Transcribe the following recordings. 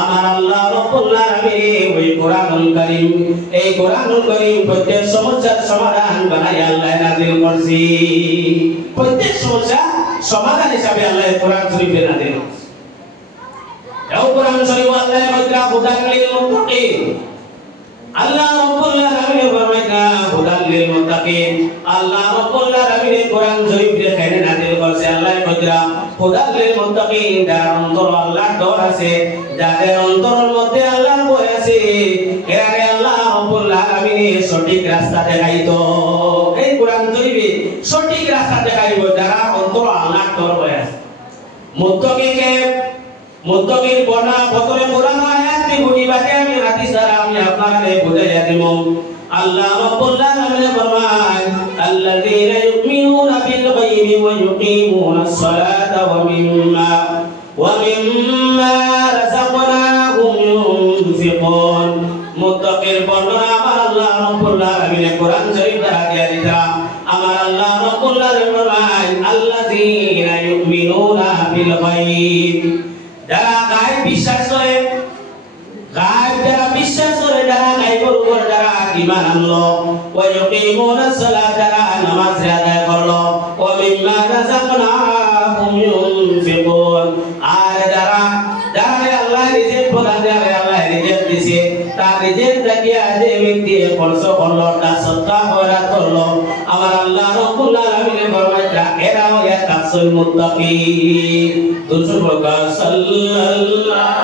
আমার আল্লাহ রাব্বুল আলামিন ওই কোরআনুল কারীম এই কোরআনুল কারীম প্রত্যেক সমস্যার সমাধান বানায় আল্লাহ নাযিল করছি প্রত্যেক সমস্যা সমাধান হিসাবে আল্লাহ কোরআন শরীফে নাযিল করছে এই কোরআন শরীফ আল্লাহ মাত্রা হুদাল লিল মুত্তাকিন আল্লাহ রাব্বুল আলামিন ফরমাইনা হুদাল লিল মুত্তাকিন আল্লাহ রাব্বুল আলামিন কোরআন শরীফ এখানে নাযিল করছে আল্লাহ মাত্রা হুদাল লিল মুত্তাকিন যার অন্তর আল্লাহর ডর আছে যাদের অন্তরের মধ্যে আল্লাহর ভয় আছে এরা আল্লাহ রাব্বুল আলামিন সঠিক রাস্তা দেখাইতো এই কোরআন শরীফে সঠিক রাস্তা দেখাইবো যারা অন্তর আল্লাহর ডর ভয় আছে মুত্তাকিন বনা প্রথমে কোরআন আয়াত বুঝিবাতে আমি হাদিস দ্বারা আমি আপনাদের বুঝাইয়া দেব আল্লাহ রাব্বুল আলামিন ফরমান আল্লাযীনা ইউমিনুনা বিল গায়বি ওয়া ইউকিমুনাস সালাতা ওয়া মিম্মা রাযাকনাহুম ইউনফিকুন মুত্তাকিন বর্ণনা আমার আল্লাহ রাব্বুল আলামিন কোরআন শরীফ দ্বারা দিয়া দিতাম আমার আল্লাহ রাব্বুল আলামিন ফরমান আল্লাযীনা ইউমিনুনা বিল গায়ব যারা গায়ব বিশ্বাস করে গায়ব যারা বিশ্বাস করে যারা গায়বের উপর যারা ঈমান আনলো ওয়া ইউকিমুনাস সালাত যারা নামাজ আদায় করলো ওয়া মিম্মা রাযাকনাহুম ইউনফিকুন আর যারা আল্লাহ রিজিক প্রদান করে আল্লাহ রিজিক দিয়েছে তার রিজিক থেকে যে ব্যক্তি খরচ করলো তা সদকা খয়রাত করলো আমার আল্লাহ রাব্বুল আলামিন ফরমাইতা এরাও ইয়াতাসুল মুত্তাকিন দুসুর বকা সাল্লাল্লাহু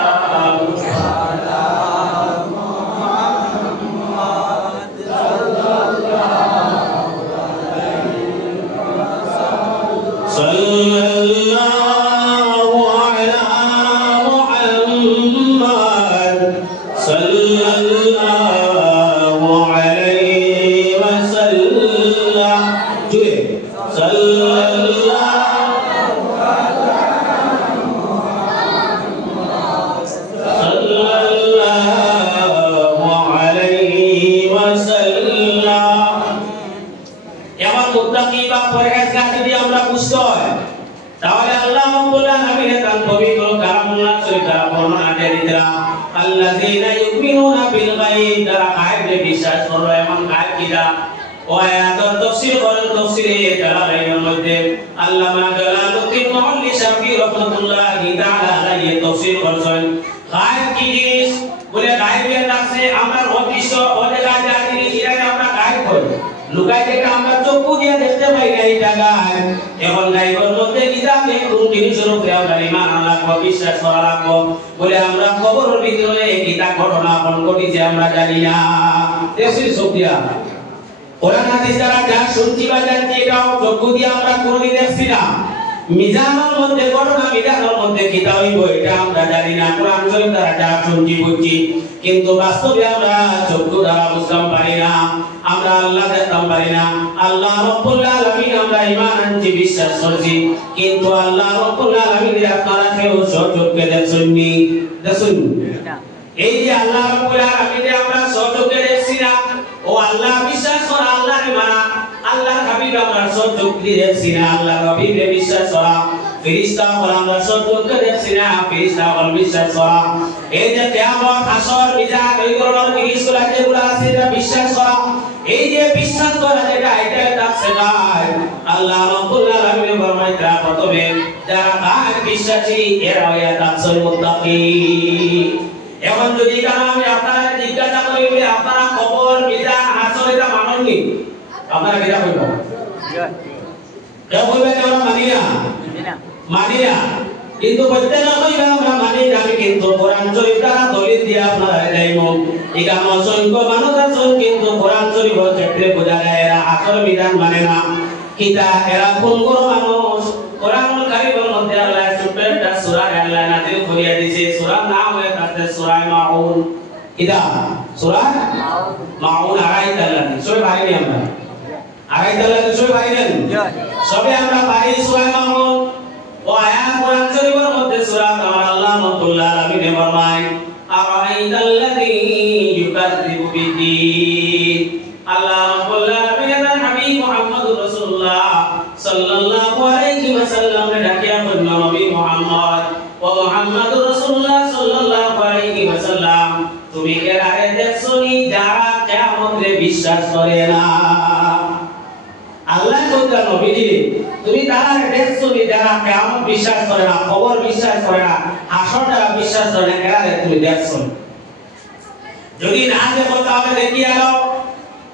আল্লাযীনা ইউমিনুনা বিল গায়ব যারা গায়বে বিশ্বাস করে এমন গায়ব কিরা ও আয়াতের তাফসীর করেন তাফসীরে জালালাইনের মধ্যে আল্লামা জালালউদ্দিন মুআল্লি শাফি রাহমাতুল্লাহি তাআলা আলাইহি তাফসীর করেন গায়ব কি জিনিস বলে গায়বের কাছে আমরা অদৃশ্য অদেখা যা জিনিস এটাকে আমরা গায়ব করি লুকাই থেকে আমরা চক্ষু দিয়ে দেখতে পাই না এই জায়গায় এখন গায়বের মধ্যে কিতাবে কোন জিনিসের উপরে আমরা ঈমান আনলাম বিশ্বাস করা লাগবো বলে আমরা খবরের ভিতরে কিতাব ঘটনা কোন ঘটিছে আমরা জানি না দেখছি সুফিয়া কোরআন হাদিস দ্বারা যা শুনছি বা জানছি এটাও চক্ষু দিয়ে আমরা কোনোদিন দেখছি না মিজানের মধ্যে ঘটনা মিজানের মধ্যে কিতাব হইব এটা আমরা জানি না কোরআন শরীফ দ্বারা যা শুনছি বুঝছি কিন্তু বাস্তবে আমরা চক্ষু দ্বারা বুঝতাম পারি না আমরা আল্লাহ দেখতাম পারি না আল্লাহ রাব্বুল আলামিন আমরা ঈমান আনছি বিশ্বাস করছি কিন্তু আল্লাহ রাব্বুল আলামিন আপনারা কেউ সচক্ষে দেখছেননি দেখছেন এই যে আল্লাহ রাব্বুল আলামিন আমরা সচক্ষে দেখছি না ও আল্লাহ বিশ্বাস করা আল্লাহর মানা আল্লাহর হাবিব আমরা সচক্ষে দেখছি না আল্লাহর হাবিবে বিশ্বাস করা ফেরেশতা আমরা সচক্ষে দেখছি না ফেরেশতা বিশ্বাস করা এই যে কিয়ামত হাসর মিজান এই ধরনের জিনিসগুলো যেগুলো আছে এটা বিশ্বাস করা এই যে বিশ্বাস করা যেটা এটা তাফসীর গায় আল্লাহ রাব্বুল আলামিন ফরমাইতা প্রথমে যারা গায়ব বিশ্বাসী এরা হয় তাফসীর মুত্তাকিন এখন যদি আমি আপনারা জিজ্ঞাসা করি বলে আপনারা কবর মিজান হাসর এটা মানেননি আপনারা কি কইবেন কেউ বলবে আমরা মানি না কিন্তু প্রত্যেক আমরা মানি আমি কিন্তু কোরআন শরীফ দ্বারা দলিল দিয়ে আপনারা যাইবো এখানে অসংখ্য মানুষ আছেন কিন্তু কোরআন শরীফের ক্ষেত্রে বোঝা যায় এরা আসল বিধান মানে না কিতা এরা কোন কোন মানুষ কোরআনুল কারীমের মধ্যে আল্লাহ সুবহানাহু সূরা আল্লাহ নাযিল করিয়া দিয়েছে সূরার নাম হচ্ছে সূরা মাউন কিতা সূরা মাউন আরাইতাল্লাহ সবাই পারি আমরা আরাইতাল্লাহ সবাই পারিলেন সবে আমরা পারি সূরা মাউন ও আয়াত কোরআন শরীফের মধ্যে সূরা আল্লাহ রাব্বুল আলামিন ফরমায় আরাইতাল্লাযী ইউকাযযিবু বিদ্দীন আল্লাহ রাব্বুল আলামিন হাবিব মুহাম্মদুর রাসূলুল্লাহ সাল্লাল্লাহু আলাইহি ওয়াসাল্লাম ডাকিয়া বললেন নবী মুহাম্মদ ও মুহাম্মদুর রাসূলুল্লাহ সাল্লাল্লাহু তুমি এরারে দেখছনি যারা কিয়ামতে বিশ্বাস করে না। আল্লাহ কইতা নবীজি তুমি তারা দেখছনি যারা কিয়ামত বিশ্বাস করে না, খবর বিশ্বাস করে না, হাসরটা বিশ্বাস করে না, এরারে তুমি দেখছনি। যদি না দেখো তাহলে দেখিয়ে দাও।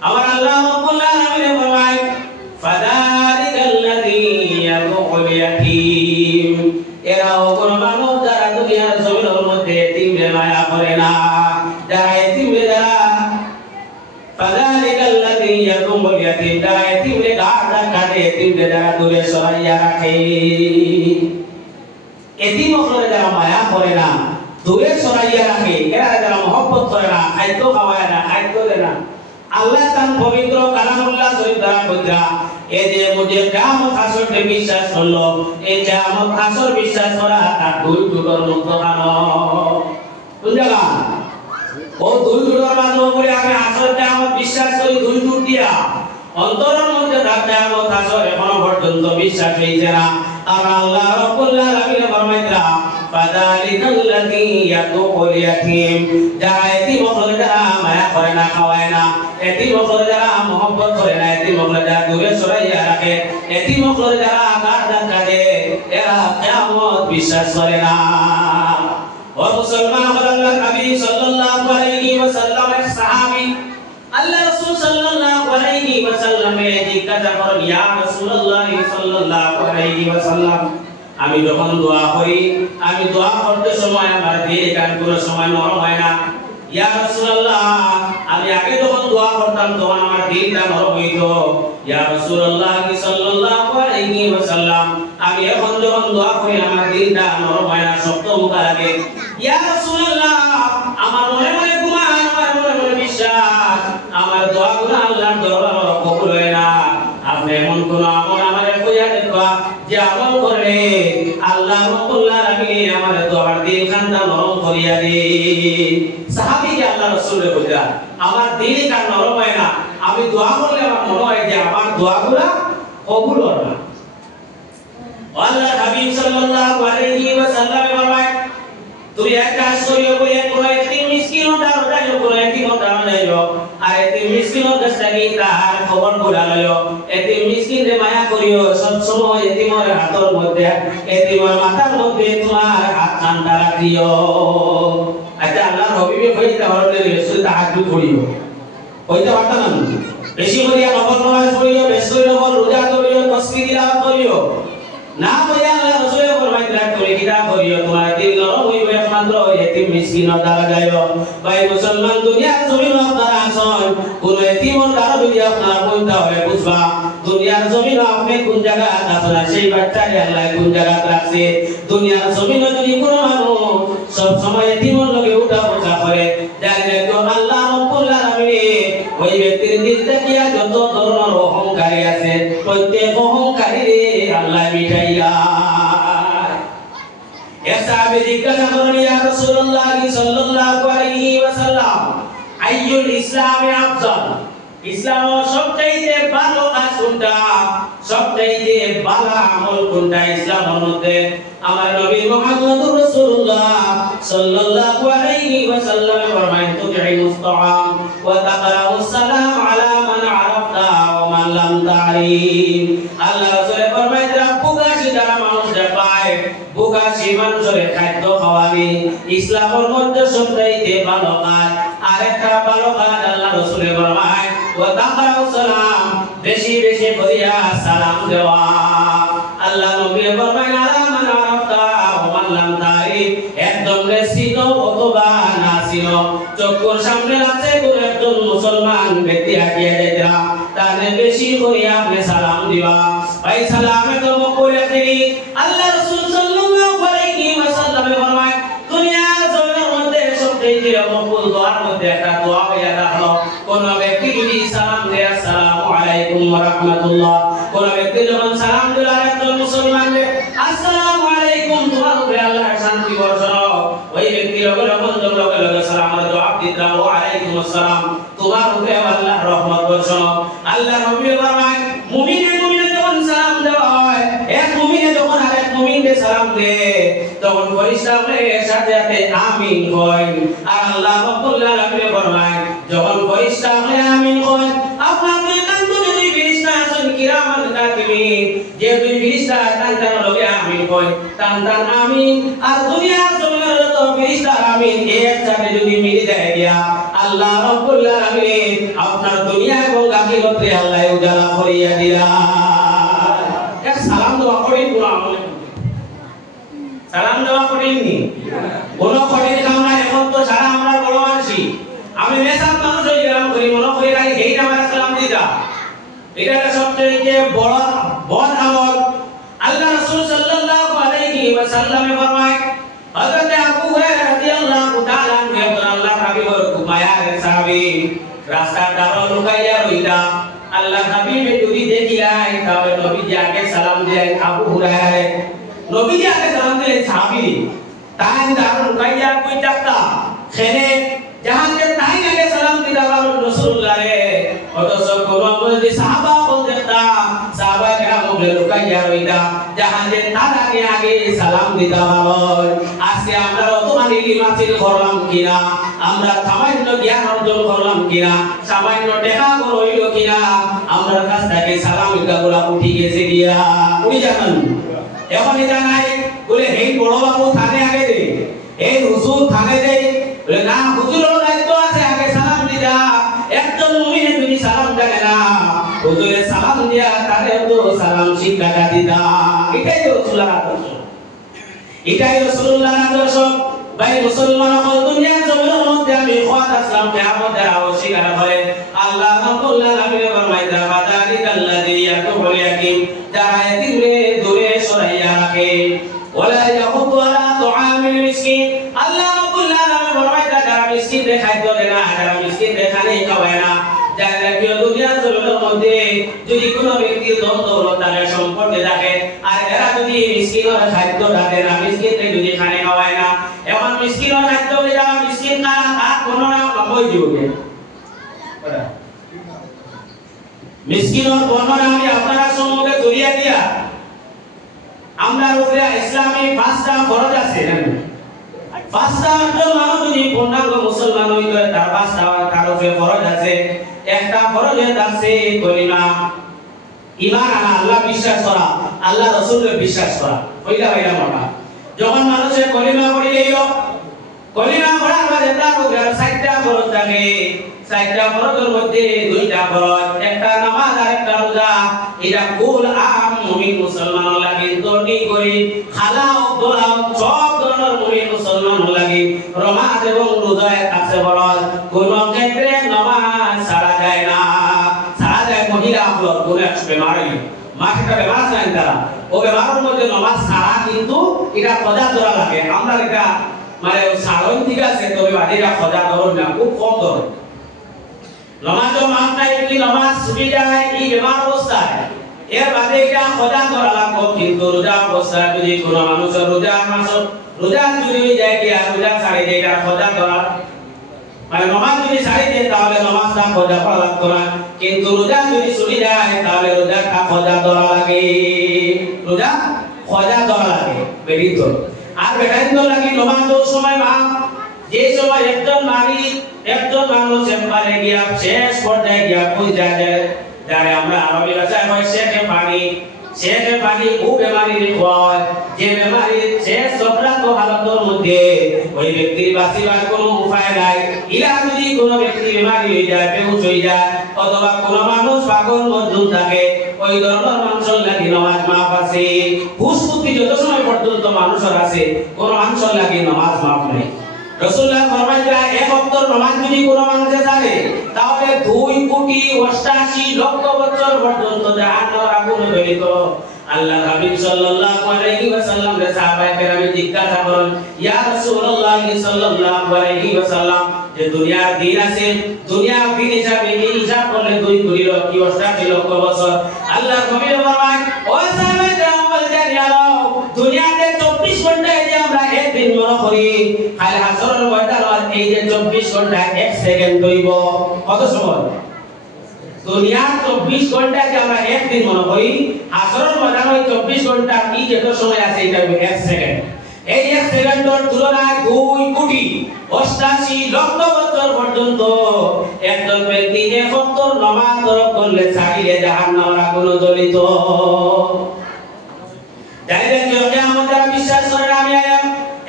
আমার আল্লাহ রাব্বুল আলামিন ফরমায় ফাযালিকাল্লাযী ইয়াদুল ইয়াতীম, এরাও কোন মানব যারা দুনিয়ার জমিনের মধ্যে এতিমকে মায়া করে না, যারা এতিমকে যারা ফাযালিকাল্লাযী ইয়াদুল ইয়াতীম, যারা এতিমকে গাড়া কাটে, এতিমকে যারা দূরে সরাইয়া রাখে, এতিমকে যারা মায়া করে না, দূরে সরাইয়া রাখে, এরা যারা মহব্বত করে না, খাদ্য খাওয়ায় না, খাদ্য দেয় না। আল্লাহ তার পবিত্র কালামুল্লাহ শরীফ দ্বারা কইতা এই যে মুজে কিয়ামত হাসরকে বিশ্বাস করলো, এই কিয়ামত হাসর বিশ্বাস করা তার দুই দুটোর মুক্তখানো কোন জায়গা? ও দুই দুটোর মাধ্যমে বলে আমি হাসর কিয়ামত বিশ্বাস করি দুই দুট দিয়া, অন্তরের মধ্যে তার কিয়ামত হাসর এখনো পর্যন্ত বিশ্বাস হইছে না। আর আল্লাহ রাব্বুল আলামিন ফরমাইতা ফাযালিকাল্লাযী ইয়াদুল ইয়াতীম, যারা এতিমকে যারা মায়া করে না, খাওয়ায় না, এতিমকে যারা মহব্বত করে না, এতিমকে যারা দূরে সরাইয়া রাখে, এতিমকে যারা গাড়া কাটে, এরা কিয়ামত বিশ্বাস করে না। ও মুসলমান, আল্লাহর হাবিব সাল্লাল্লাহু আলাইহি ওয়াসাল্লামের সাহাবী আল্লাহ রাসূল সাল্লাল্লাহু আলাইহি ওয়াসাল্লামে জিজ্ঞাসা করেন, ইয়া রাসূলুল্লাহ সাল্লাল্লাহু আলাইহি ওয়াসাল্লাম, আমি যখন দোয়া করি, আমি দোয়া করতে সময় আমার দিল কানপুর সময় নরম হয় না। ইয়া রাসূলুল্লাহ, আমি আগে যখন দোয়া করতাম তখন আমার দিলটা নরম হইতো। ইয়া রাসূলুল্লাহ সাল্লাল্লাহু আলাইহি ওয়াসাল্লাম, আমি এখন যখন দোয়া করি আমার দিলটা নরম হয় না, শক্ত মুখা লাগে। ইয়া রাসূলুল্লাহ, আমার মনে মনে গুমান, আমার মনে মনে বিশ্বাস, আমার দোয়াগুলো আল্লাহর দরবারে কবুল হয় না। আপনি এমন কোন আমল আমারে কইয়া দেখবা যে আমল করলে আল্লাহ রাব্বুল আলামিন আমার দোয়ার দিল খানটা নরম করিয়া দেন। সাহাবীকে আল্লাহ রাসূল কইরা আমার দিল কান নরম হয় না, আমি দোয়া করলে আমার মনে হয় যে আমার দোয়াগুলো কবুল হয় না। আল্লাহর হাবিব সাল্লাল্লাহু আলাইহি ওয়াসাল্লাম ফরমায় তুমি এক কাজ করিও, বলে কোন এতিম মিসকিনও দাও দাও, কোন এতিমও দাও দাও, আর এতিম মিসকিনও কাছে তার খবর গুলা লইও, এতিম মিসকিনরে মায়া করিও, সব সময় এতিমের হাতের মধ্যে, এতিমের মাথার মধ্যে তোমার হাত ঠান্ডা রাখিও। আচ্ছা, আল্লাহর হাবিবে কইতা হলে রাসূল তাহাজ্জুদ করিও, কইতা পারতা না? বেশি করিয়া নফল নামাজ পড়িও, বেশি নফল রোজা করিও, তাসবিহ তিলাওয়াত করিও, না কইয়া আল্লাহ রাসূল ফরমাইলেন তুমি কিতা করিও, তোমার দিল নরম হইবে একমাত্র এতিম মিসকিনের দ্বারা যাইও। ভাই মুসলমান, দুনিয়ার জমিন আপনারা আছেন, কোন এতিমের দ্বারা যদি আপনারা কইতা হয় বুঝবা দুনিয়ার জমিন আপনি কোন জায়গা আছেন, সেই বাচ্চাকে আল্লাহ কোন জায়গা রাখছে। দুনিয়ার জমিনে যদি কোনো মানুষ সব সময় এতিমের লগে উঠা বসা করে, জানেন তো আল্লাহ রাব্বুল আলামিন ওই ব্যক্তির দিল থেকে যত ধরনের অহংকারী আছে প্রত্যেক অহংকারী আল্লাহ মিটাইয়া। এ সাহাবী জিজ্ঞাসা করেন, ইয়া রাসূলুল্লাহ সাল্লাল্লাহু আলাইহি ওয়াসাল্লাম, আইয়ুল ইসলামি আফজাল, ইসলামের সবচেয়ে ভালো কাজ কোনটা, সবচেয়ে ভালো আমল কোনটা ইসলামের মধ্যে? আমার নবী মুহাম্মদুর রাসূলুল্লাহ সাল্লাল্লাহু আলাইহি ওয়াসাল্লাম ফরমায় তুতিমুস তাআম ওয়া তাকরাউস সালাম আলা মান আরাফতা ওয়া মান লাম তারিফ। আল্লাহ রাসূল ফরমায় বুকাশি যারা মানুষ পায়, বুকাশি মানুষের খাদ্য খাওয়ানি ইসলামের মধ্যে সবচেয়ে ভালো কাজ। আরেকটা ভালো কাজ আল্লাহ রাসূল ফরমায় ওয়া তাকরাউস সালাম, বেশি বেশি করিয়া সালাম দেওয়া। আল্লাহ নবী ফরমায় আলা মান আরাফতা ওয়া মান লাম তারিফ, একজন চিনো অথবা না চিনো, চোখের সামনে আছে কোন একজন মুসলমান ব্যক্তি হাঁটিয়ে যাইতা, তারে বেশি করিয়া আপনি সালাম দিবা। ভাই সালামে তো মকবুল তিনি আল্লাহ রাসূল সাল্লাল্লাহু আলাইহি ওয়াসাল্লাম ফরমায় দুনিয়ার জমিনের মধ্যে সবচেয়ে মকবুল দোয়ার মধ্যে একটা দোয়া হইয়া রাখলো, কোন ব্যক্তি যদি সালাম দেয় আসসালামু আলাইকুম ওয়া রাহমাতুল্লাহ, কোন ব্যক্তি যখন সালাম দিল একজন মুসলমানকে আসসালামু আলাইকুম, তোমার উপরে আল্লাহর শান্তি বর্ষণ, ওই ব্যক্তির উপরে বন্ধন লগে লগে সালামের জবাব দিতা ওয়া আলাইকুম আসসালাম, তোমার উপরে আল্লাহর রহমত বর্ষণ। আল্লাহ নবী ফরমায় মুমিনে মুমিনে যখন সালাম দেওয়া হয়, এক মুমিনে যখন আরেক মুমিনকে সালাম দে তখন ফেরেশতারা সাথে সাথে আমিন কয় আর আল্লাহ রাব্বুল আলামিন ফরমায় যখন ফেরেশতারা আমিন কয় আপনার দুই কান দুই ফেরেশতা আছেন কিরামান কাতিবিন যে দুই ফেরেশতা টান লগে আমিন কয় টান আমিন আর দুনিয়ার জমিনের যত ফেরেশতা আমিন একসাথে যদি মিলে যায় দিয়া আল্লাহ রাব্বুল আলামিন আপনার দুনিয়া এবং আখিরাতে আল্লাহ উজালা করিয়া দিলা এক সালাম দেওয়া করেন পুরো আমলে সালাম দেওয়া করেননি কোন কঠিন কাম না এখন তো সারা আমরা বড় আছি আমি মেসাব মানুষ হয়ে গেলাম করি মনে করি রাই এই না সালাম দিতা এটা সবচেয়ে বড় বড় আমল আল্লাহ রাসূল সাল্লাল্লাহু আলাইহি ওয়াসাল্লাম ফরমায় হযরত আবু হুরায়রা রাদিয়াল্লাহু তাআলা আনহু আল্লাহ হাবিবর কুমায়ার সাহাবী রাস্তা দাঁড়ানো লুকাইয়া রইলা আল্লাহ হাবিব যদি দেখিলাই তাহলে নবীজি আগে সালাম দিলেন আবু হুরায়রা নবীজি আগে সালাম দিলেন সাহাবী তাই দাঁড়ানো লুকাইয়া কই যাত্রা খেলে জাহাজে তাই আগে সালাম দিলা রাসূলুল্লাহ রে অথচ কোন যদি সাহাবা বলতেতা সাহাবা কেরাম লুকাইয়া রইলা জাহাজে তার আগে সালাম দিতা বল আজকে আমরা তোমাদের লিমাসিল করলাম কিনা আমরা সামান্য জ্ঞান অর্জন করলাম কিনা সামান্য টাকা হইল কিনা আমরা কাছ থেকে সালাম গুলা উঠি গেছে গিয়া উনি জানেন এখন এটা নাই বলে এই বড় বাবু থানে আগে দে এই হুজুর থানে দে বলে না হুজুরের দায়িত্ব আছে আগে সালাম দিদা একজন মুমিন যদি সালাম দেয় না হুজুরে সালাম দিয়া তারে তো সালাম শিক্ষাটা দিদা এটাই রাসূলুল্লাহর আদর্শ এটাই রাসূলুল্লাহর আদর্শ ভাই মুসলমান হল দুনিয়া জমিনের মধ্যে আমি খোয়াত আসলাম কিয়ামতের অস্বীকার করে আল্লাহ রাব্বুল আলামিন ফরমায় যালিকাল্লাযী ইয়াকুল ইয়াকিম যারা এতিমরে দূরে সরাইয়া রাখে ওয়ালা ইয়াহুদু আলা তুআমিল মিসকিন আল্লাহ রাব্বুল আলামিন ফরমায় যারা মিসকিনদের খাদ্য দেয় না যারা মিসকিনদের খানে খাওয়ায় না যারা দুনিয়া জমিনের মধ্যে যদি কোনো ব্যক্তি ধন দৌলত তার সম্পর্কে থাকে আর এরা যদি মিসকিনের খাদ্য থাকে না মিসকিনদের যদি খানে খাওয়ায় না এখন মিসকিনের খাদ্য যারা মিসকিন না আর কোনো না কই দিবে মিসকিনের বর্ণনা আমি আপনারা সম্মুখে তুলিয়া দিয়া আমরা উপরে ইসলামী পাঁচটা ফরজ আছে পাঁচটা মানুষ যদি পূর্ণাঙ্গ মুসলমান হইতে তার পাঁচটা তার উপরে ফরজ আছে একটা ফরজ আছে কলিমা ঈমান আনা আল্লাহ বিশ্বাস করা আল্লাহ রাসূলের বিশ্বাস করা কইলা ভাইরা মামা যখন মানুষের কলিমা পড়ি লইলো কলিমা পড়ার পরে তার উপরে সাতটা ফরজ থাকে সাতটা ফরজের মধ্যে দুইটা ফরজ একটা নামাজ আর একটা রোজা এটা কুল আম মুমিন মুসলমান লাগে দর্নি করি খালা দোলা সব ধরনের মুমিন মুসলমান লাগে নামাজ এবং রোজায় কাছে ফরজ কোন ক্ষেত্রে নামাজ ছাড়া যায় না ছাড়া যায় মহিলা আপনার কোন এক বেমারি মাঠটা বেমার আছেন তারা ও বেমারের মধ্যে নামাজ ছাড়া কিন্তু এটা খোঁজা ধরা লাগে আমরা এটা মানে সাধারণ ঠিক আছে তবে বাড়িটা খোঁজা ধরুন না খুব কম ধরুন নামাজও মাফ নাই কি নামাজ ছুটি যায় এই বেমার অবস্থায় এর বাদে এটা খোঁজা ধরা লাগবে কিন্তু রোজা অবস্থায় যদি কোনো মানুষের রোজা যদি যায় কি আর রোজা ছাড়ে যায় এটা খোঁজা ধরা মানে নামাজ যদি ছাড়ে দেয় তাহলে নামাজটা খোঁজা করা লাগতো না কিন্তু রোজা যদি ছুটি যায় তাহলে রোজাটা খোঁজা ধরা লাগে রোজা খোঁজা ধরা লাগে বেরিত আর বেটাইন লাগে নামাজের সময় মাফ যে সময় একজন মানুষ একবারে গিয়া শেষ পর্যায়ে গিয়া পৌঁছা যায় যারা আমরা আরবি ভাষায় হয় শেষে পানি ও বেমারি হয় যে বেমারি শেষ সক্রান্ত হালতের মধ্যে ওই ব্যক্তির বাঁচিবার কোনো উপায় নাই ইলা যদি কোনো ব্যক্তি বেমারি হয়ে যায় বেহুশ হয়ে যায় অথবা কোনো মানুষ পাগল মজদুর থাকে ওই ধরনের মানুষের লাগি নামাজ মাফ আছে হুশ বুদ্ধি যত সময় পর্যন্ত মানুষের আছে কোনো মানুষের লাগি নামাজ মাফ নেই রাসূলুল্লাহ ফরমাইলেন এক ওয়াক্তের নামাজ যদি কোনো মানুষে জানে তাহলে 2,88,00,000 বছর পর্যন্ত জাহান্নামের আগুনে জ্বলিত আল্লাহ হাবিব সাল্লাল্লাহু আলাইহি ওয়াসাল্লাম রে সাহাবায়ে কেরাম জিজ্ঞাসা করেন ইয়া রাসূলুল্লাহ সাল্লাল্লাহু আলাইহি ওয়াসাল্লাম যে দুনিয়ার দিন আছে দুনিয়ার দিন হিসাবে এই হিসাব করলে 2 কোটি 88,00,000 বছর আল্লাহ হাবিব ফরমায় ও সাহাবায়ে কেরাম বলতেন ইয়া দুনিয়াতে 24 ঘন্টা যে আমরা একদিন মনে করি কাল হাসরের ময়দানে এই যে 24 ঘন্টা 1 সেকেন্ড হইব কত সময় দুনিয়ার 24 ঘন্টাকে আমরা একদিন মনে করি, আসরের ময়দানে ওই 24 ঘন্টা কি যত সময় আছে এটা 1 সেকেন্ড। এই 1 সেকেন্ডের তুলনায় 2 কোটি 88 লক্ষ বছর পর্যন্ত একজন ব্যক্তি যে ফজর নামাজ তরক করলে চাইলে জাহান্নামের আগুনে জ্বলিত। জানেন যে কিয়ামতের বিশ্বাস করে আমি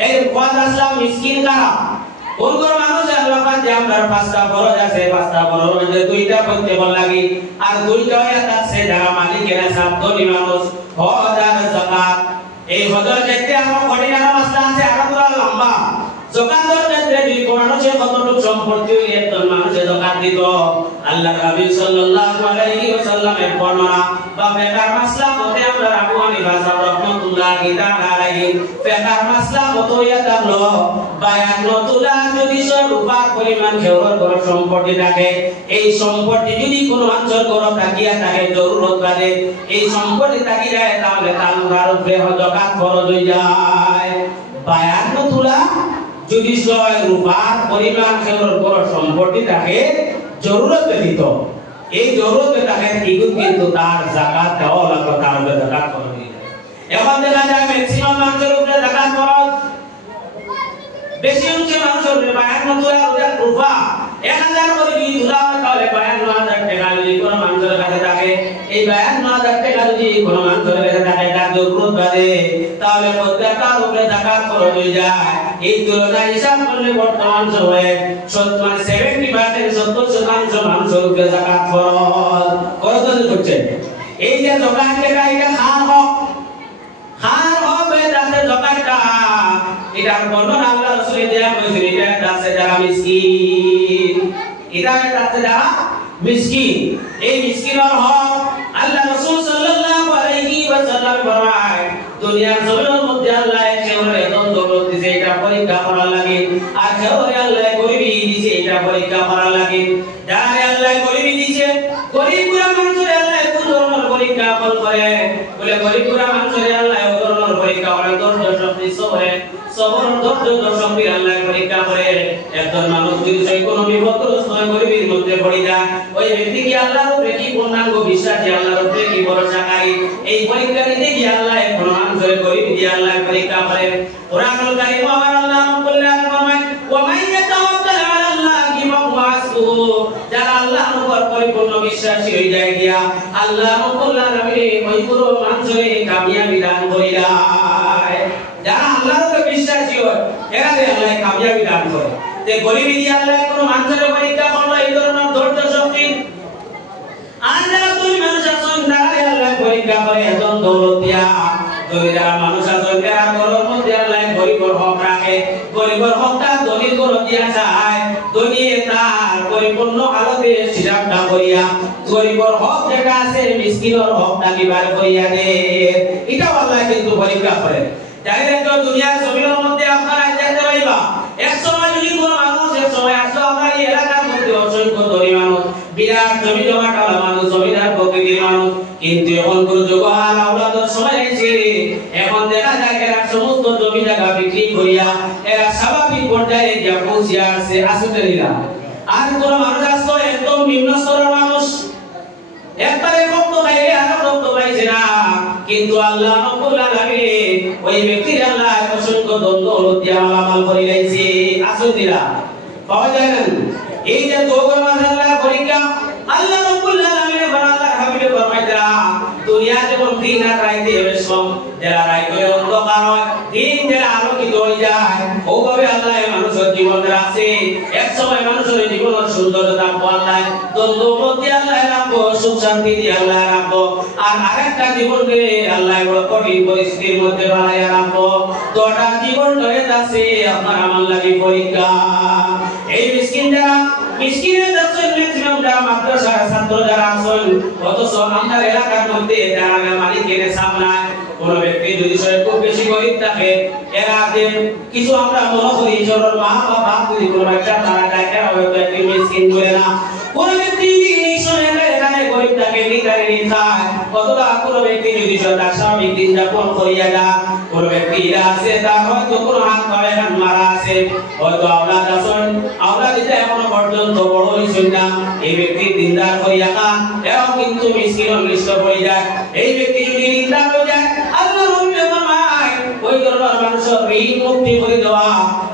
এই ওয়াজ আসলাম মিসকিন কারা? কোন কোন মানুষ আল্লাহ পাক যে আমরা 5টা ফরজ আছে, 5টা ফরজের মধ্যে 2টা করতে বল লাগে, আর 2টা আছে যারা মালিকের সাবধানী মানুষ, হজ আর যাকাত। এই হজের ক্ষেত্রে আমরা কঠিন মাসলা আছে, আরো লম্বা। যাকাতের ক্ষেত্রে দুই মানুষে কতটুকু সম্পত্তি একজন মানুষে যাকাত দিত, আল্লাহ নবী সাল্লাল্লাহু আলাইহি ওয়াসাল্লামের বর্ণনা বা ফিকহ মাসলা মতে আমরা আবু হানিফা রাহমাতুল্লাহি তাআলা আলাইহি ফিকহ মাসলা মতে ইয়াতালো বায়ানুতুল্লাহ যদি রূপার পরিমাণ খেওয়ার ঘর সম্পত্তি থাকে, এই সম্পত্তি যদি কোনো মানুষের ঘর থাকিয়া থাকে জরুরত বাদে এই সম্পত্তি থাকি যায়, তাহলে তার উপরে যাকাত ফরজ হয়ে যায়। বায়ানুতুল্লাহ যদি রূপার পরিমাণ খেওয়ার ঘর সম্পত্তি থাকে জরুরত ব্যতীত, এই জরুরত থাকে কিন্তু তার যাকাত দেওয়া লাগবে, তার উপরে যাকাত ফরজ হয়ে যায়। এখন দেখা যায় ম্যাক্সিমাম মানুষের উপরে যাকাত ফরজ, বেশি অংশে মানুষের উপরে বায়ানুতুল্লাহ রূপা 1000 করে যদি তুলা হয় তাহলে 52000 টাকা যদি কোনো মানুষের কাছে থাকে, এই 52000 টাকা যদি কোনো মানুষের কাছে থাকে তার জরুরত বাদে, তাহলে প্রত্যেকটার উপরে যাকাত ফরজ হয়ে যায়। এই তুলনায় হিসাব করলে বর্তমান সময়ে 70% মানুষের উপরে যাকাত ফরজ হচ্ছে। এই যে যাকাত টাকা এটা খান হক যাতে যাকাতটা এটা বর্ণনা আল্লাহ রাসূল দেয়া হয়েছে, এটা আছে যারা মিসকিন, এটা আছে যারা মিসকিন। এই মিসকিনের হক আল্লাহ রাসূল সাল্লাল্লাহু আলাইহি ওয়াসাল্লাম ফরমায়, দুনিয়ার জমিনের মধ্যে আল্লাহ কেউরে এত দৌলত দিয়েছে এটা পরীক্ষা করা লাগে, আর কেউরে আল্লাহ গরিবি দিয়েছে এটা পরীক্ষা করা লাগে। যারা আল্লাহ গরিবি দিয়েছে, গরিবরা মানুষের আল্লাহ কোন ধরনের পরীক্ষা করে বলে, গরিবরা মানুষের আল্লাহ কোন ধরনের পরীক্ষা করে, ধৈর্য শক্তি সবর ধৈর্য শক্তি আল্লাহ পরীক্ষা করে। একজন মানুষ যদি কোনো বিপদগ্রস্ত হয়ে গরিবের মধ্যে পড়ে যায়, ওই ব্যক্তি কি আল্লাহর উপরে কি পূর্ণাঙ্গ বিশ্বাসী, আল্লাহর উপরে কি ভরসাকারী, এই পরীক্ষা নিতে গিয়ে আল্লাহ কোন মানুষের গরিব দিয়ে আল্লাহ পরীক্ষা করে। কোরআনুল কারীম আমার আল্লাহ বললেন ফরমায়, ওয়া মান ইয়াতাওয়াক্কাল আলাল্লাহি ফাহুয়া হাসবুহু, যারা আল্লাহর উপর পরিপূর্ণ বিশ্বাসী হয়ে যায় গিয়া আল্লাহ রাব্বুল আলামিন ওই পুরো মানুষের কামিয়াবি দান করিলায়। যারা আল্লাহর উপর বিশ্বাসী হয় এরা আল্লাহ কামিয়াবি দান করে। যে গরিবি দিয়ে আল্লাহ কোন মানুষের পরীক্ষা করলো এই ধরনের ধৈর্য শক্তি, আর যারা তুমি মানুষ আছেন তারা আল্লাহ পরীক্ষা করে একজন দৌলত দিয়া। তুমি যারা মানুষ আছেন যারা ঘরের মধ্যে আল্লাহ গরিবের হক রাখে, গরিবের হকটা ধনীর ঘর দিয়া চায়, ধনী তার পরিপূর্ণ হালতে হিসাবটা করিয়া গরিবের হক যেটা আছে মিসকিনের হকটা নিবার করিয়া দে, এটা আল্লাহ কিন্তু পরীক্ষা করে। জানেন তো দুনিয়ার জমিনের মধ্যে আপনারা দেখতে পাইবা এক সময় যদি কোনো মানুষ এক সময় আসলো আমরা এই এলাকার মধ্যে অসংখ্য ধনী মানুষ, বিরাট জমি জমাটাওয়ালা মানুষ, জমিদার প্রকৃতির মানুষ, কিন্তু এখন দুর্যোগ আর আওলাদের সময় এসে এখন দেখা যায় এরা সমস্ত জমি জায়গা বিক্রি করিয়া এরা স্বাভাবিক পর্যায়ে গিয়া পৌঁছিয়া আছে আসুতেরা। আর কোন মানুষ আসতো একদম নিম্ন স্তরের মানুষ, একবারে ভক্ত পাইলে আর ভক্ত পাইছে না, কিন্তু আল্লাহ রাব্বুল আলামিন ওই ব্যক্তির আল্লাহ অসংখ্য দৌলত দিয়া মালামাল করে লাইছে আসুতেরা পাওয়া যায় না। এই যে তোগর আল্লাহ পরীক্ষা আল্লাহ রাব্বুল আলামিন বারাল্লাহ হাবিবে ফরমাইতরা দুনিয়া যেমন দিন আর রাইতে এরকম যারা রাইতে অন্ধকার হয় দিন যারা আলোকিত হয়ে যায়, ওভাবে আল্লাহ মানুষের জীবন রাখছে। এক সময় মানুষের জীবনের সৌন্দর্যতা আল্লাহ দ্বন্দ্ব মধ্যে আল্লাহ রাখবো, সুখ শান্তি দিয়ে আল্লাহ রাখবো, আর আরেকটা জীবনকে আল্লাহ বড় কঠিন পরিস্থিতির মধ্যে বানাইয়া রাখবো। দুটা জীবন ধরে যাচ্ছে আপনার আমার লাগি পরীক্ষা। এই মিসকিন যারা মিসকিনের দর্শন ম্যাক্সিমাম যারা মাদ্রাসার ছাত্র যারা আছেন, অথচ আমাদের এলাকার মধ্যে যারা মালিকের সামনায় কোন ব্যক্তি যদি খুব বেশি গরিব থাকে, এরা কিছু আমরা মনে করি সরল মা বা বাপ যদি কোনো বাচ্চা তারা যায় এরা হয়তো একটি মিসকিন বলে না। কোন ব্যক্তি যদি এই সময় এখানে গরিব থাকে তারে ঋণ খায় অথবা কোনো ব্যক্তি যদি সরকার স্বাভাবিক দিন যাপন করিয়া যায় কোনো ব্যক্তি আছে তার হয়তো কোনো হাত পায়ে হাত মারা আছে হয়তো আওলাদ আছেন আওলাদ এটা এখনো পর্যন্ত বড় হইছেন না এই ব্যক্তি দিনদার করিয়া খান এও কিন্তু মিসকিন অনিষ্ট হয়ে যায় এই ব্যক্তি যদি দিনদার হয়ে যায় আল্লাহ রব্বুল ফরমায় ওই ধরনের মানুষের ঋণ মুক্তি করে দেওয়া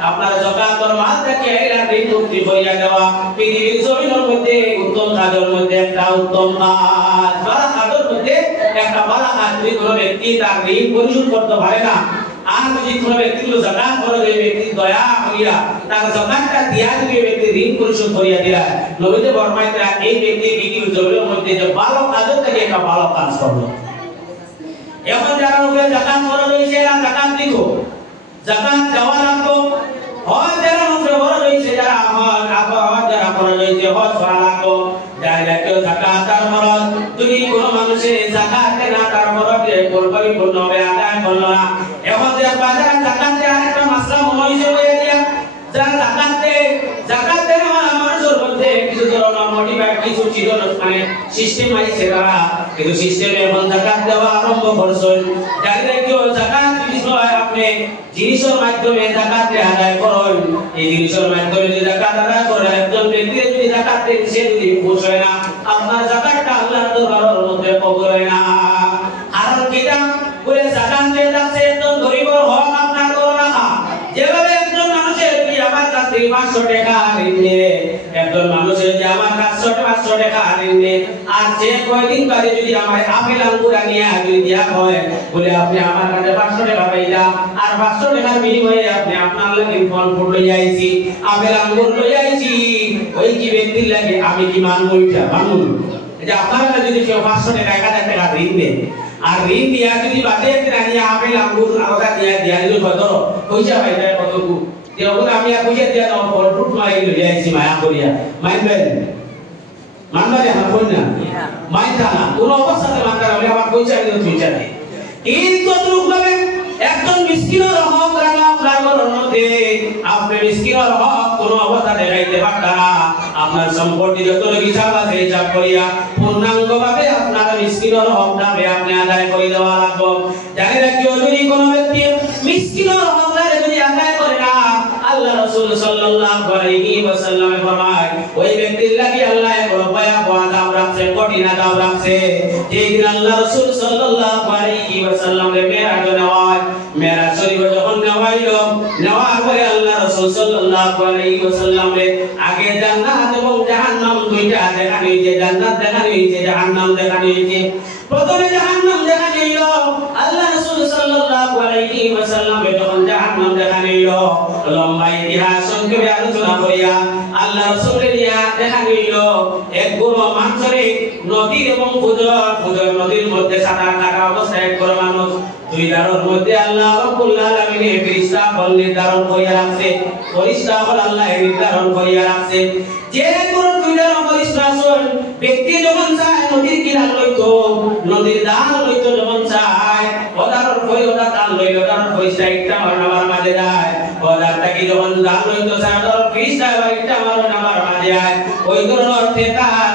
আপনার যাকাতের মাল থেকে এরা ঋণ মুক্তি করিয়া দেওয়া পৃথিবীর জমিনের মধ্যে উত্তম কাজের মধ্যে একটা উত্তম কাজ বড় কাজের মধ্যে একটা বড় কাজ যদি কোনো ব্যক্তি তার ঋণ পরিশোধ করতে পারে না আর যদি কোনো ব্যক্তি যাকাত করে এই ব্যক্তি দয়া করিয়া তার যাকাতটা দিয়া যদি ব্যক্তি ঋণ পরিশোধ করিয়া দিলা নবীতে ফরমাইতে এই ব্যক্তি পৃথিবীর জমিনের মধ্যে যে ভালো কাজের থেকে একটা ভালো কাজ করলো এখন যারা উপরে যাকাত করা রয়েছে এরা যাকাত দিব যাকাত দেওয়া লাগতো হজ যারা উপরে বড় রয়েছে যারা হজ যারা করা রয়েছে হজ করা লাগতো যারা কেউ যাকাত তার ফরজ যদি কোনো মানুষের যাকাত না তার ফরজে পরিপূর্ণভাবে আদায় করলো না এখন যে বাজার যাকাতে আরেকটা মাসলা মনে হইছে বলে দিয়া যারা যাকাত দেয় মানুষের মধ্যে কিছু ধরনের মোটিভেট কিছু ছিল মানে সিস্টেম আইছে তারা কিন্তু সিস্টেমে এখন যাকাত দেওয়া আরম্ভ করছেন যারা কেউ যাকাত বিষয় আপনি জিনিসের মাধ্যমে যাকাত আদায় করেন এই জিনিসের মাধ্যমে যদি যাকাত আদায় করেন একজন ব্যক্তি যদি যাকাত দেয় সে যদি খুশ হয় না আপনার যাকাতটা আল্লাহর দরবারের মধ্যে কবুল হয় না আর কিটা বলে যাকাত দিয়ে যাচ্ছে একজন গরিবের হক আপনার করে রাখা যেভাবে একজন মানুষের কি আমার কাছে 500 টাকা ঋণ নিয়ে একজন মানুষের যে আমার কাছে 500 টাকা ঋণ নিয়ে আর যে কয়দিন বাদে যদি আমার আপেল আঙ্গুর আনিয়ে যদি দেয়া হয় বলে আপনি আমার কাছে 500 টাকা পাইলা আর 500 টাকার বিনিময়ে আপনি আপনার লাগি ফল ফুল লই আইছি আপেল আঙ্গুর লই আইছি ওই কি ব্যক্তির লাগে আমি কি মানব এটা মানব এটা আপনারা যদি কেউ 500 টাকা 1000 টাকা ঋণ দেন আর ঋণ দিয়া যদি বাদে একদিন আনিয়ে আপেল আঙ্গুর আলাদা দিয়া দিল কত পয়সা পাইতে কতটুকু দেওয়া আমি আর পয়সা দিয়া দাও ফল ফুট মারি লই আইছি মায়া করিয়া মানবেন মানবে আমার কই না মানতা না কোন অবস্থাতে মানতা হলে আমার পয়সা দিও পয়সা নেই কিন্তু ভাবে একজন মিসকিনের হক রাখা আপনার ঘরের মধ্যে আপনি মিসকিনের হক কোন অবস্থাতে দেখাইতে পারতা না আপনার সম্পত্তি যত হিসাব আছে হিসাব করিয়া পূর্ণাঙ্গভাবে আপনার মিসকিনের হকটা আপনি আদায় করে দেওয়া লাগবে জানি রাখিও যদি কোনো ব্যক্তি মিসকিনের হকটা যদি আদায় করে না আল্লাহ রাসূল সাল্লাল্লাহু আলাইহি ওয়াসাল্লাম ফরমায় ওই ব্যক্তির লাগি আল্লাহ বড় ভয়াবহ আযাব রাখছে কঠিন আযাব রাখছে যেদিন আল্লাহ রাসূল সাল্লাল্লাহু আলাইহি ওয়াসাল্লাম এর মেরাজ শরীফ যখন নেওয়ার পরে আল্লাহ রাসূল সাল্লাল্লাহু আলাইহি ওয়াসাল্লাম আগে জান্নাত এবং জাহান্নাম দুইটা দেখানো হয়েছে জান্নাত দেখানো হয়েছে জাহান্নাম দেখানো হয়েছে প্রথমে জাহান্নাম দেখানো হলো আল্লাহ রাসূল সাল্লাল্লাহু আলাইহি ওয়াসাল্লাম যখন জাহান্নাম দেখানো হলো লম্বা ইতিহাস সংক্ষেপে আলোচনা করিয়া আল্লাহ রাসূলের দেখানো হলো এক বড় মানসরে নদী এবং ফুজর নদীর মধ্যে সাঁতার কাটা অবস্থায় এক বড় মানুষ দুই দারুর মধ্যে আল্লাহ রাব্বুল আলামিন ফেরেশতা বল নির্ধারণ করিয়া রাখছে ফেরেশতা বল আল্লাহ নির্ধারণ করিয়া রাখছে যে কোন দুই দারুর ফেরেশতা আছেন ব্যক্তি যখন চায় নদীর কিনার লইতো নদীর দান লইতো যখন চায় ওদারর কই ওদা দান লইল ওদারর ফেরেশতা একটা মারনাবার মাঝে যায় ওদারটা কি যখন দান লইতো চায় ওদারর ফেরেশতা একটা মারনাবার মাঝে যায় ওই ধরনের অর্থে তার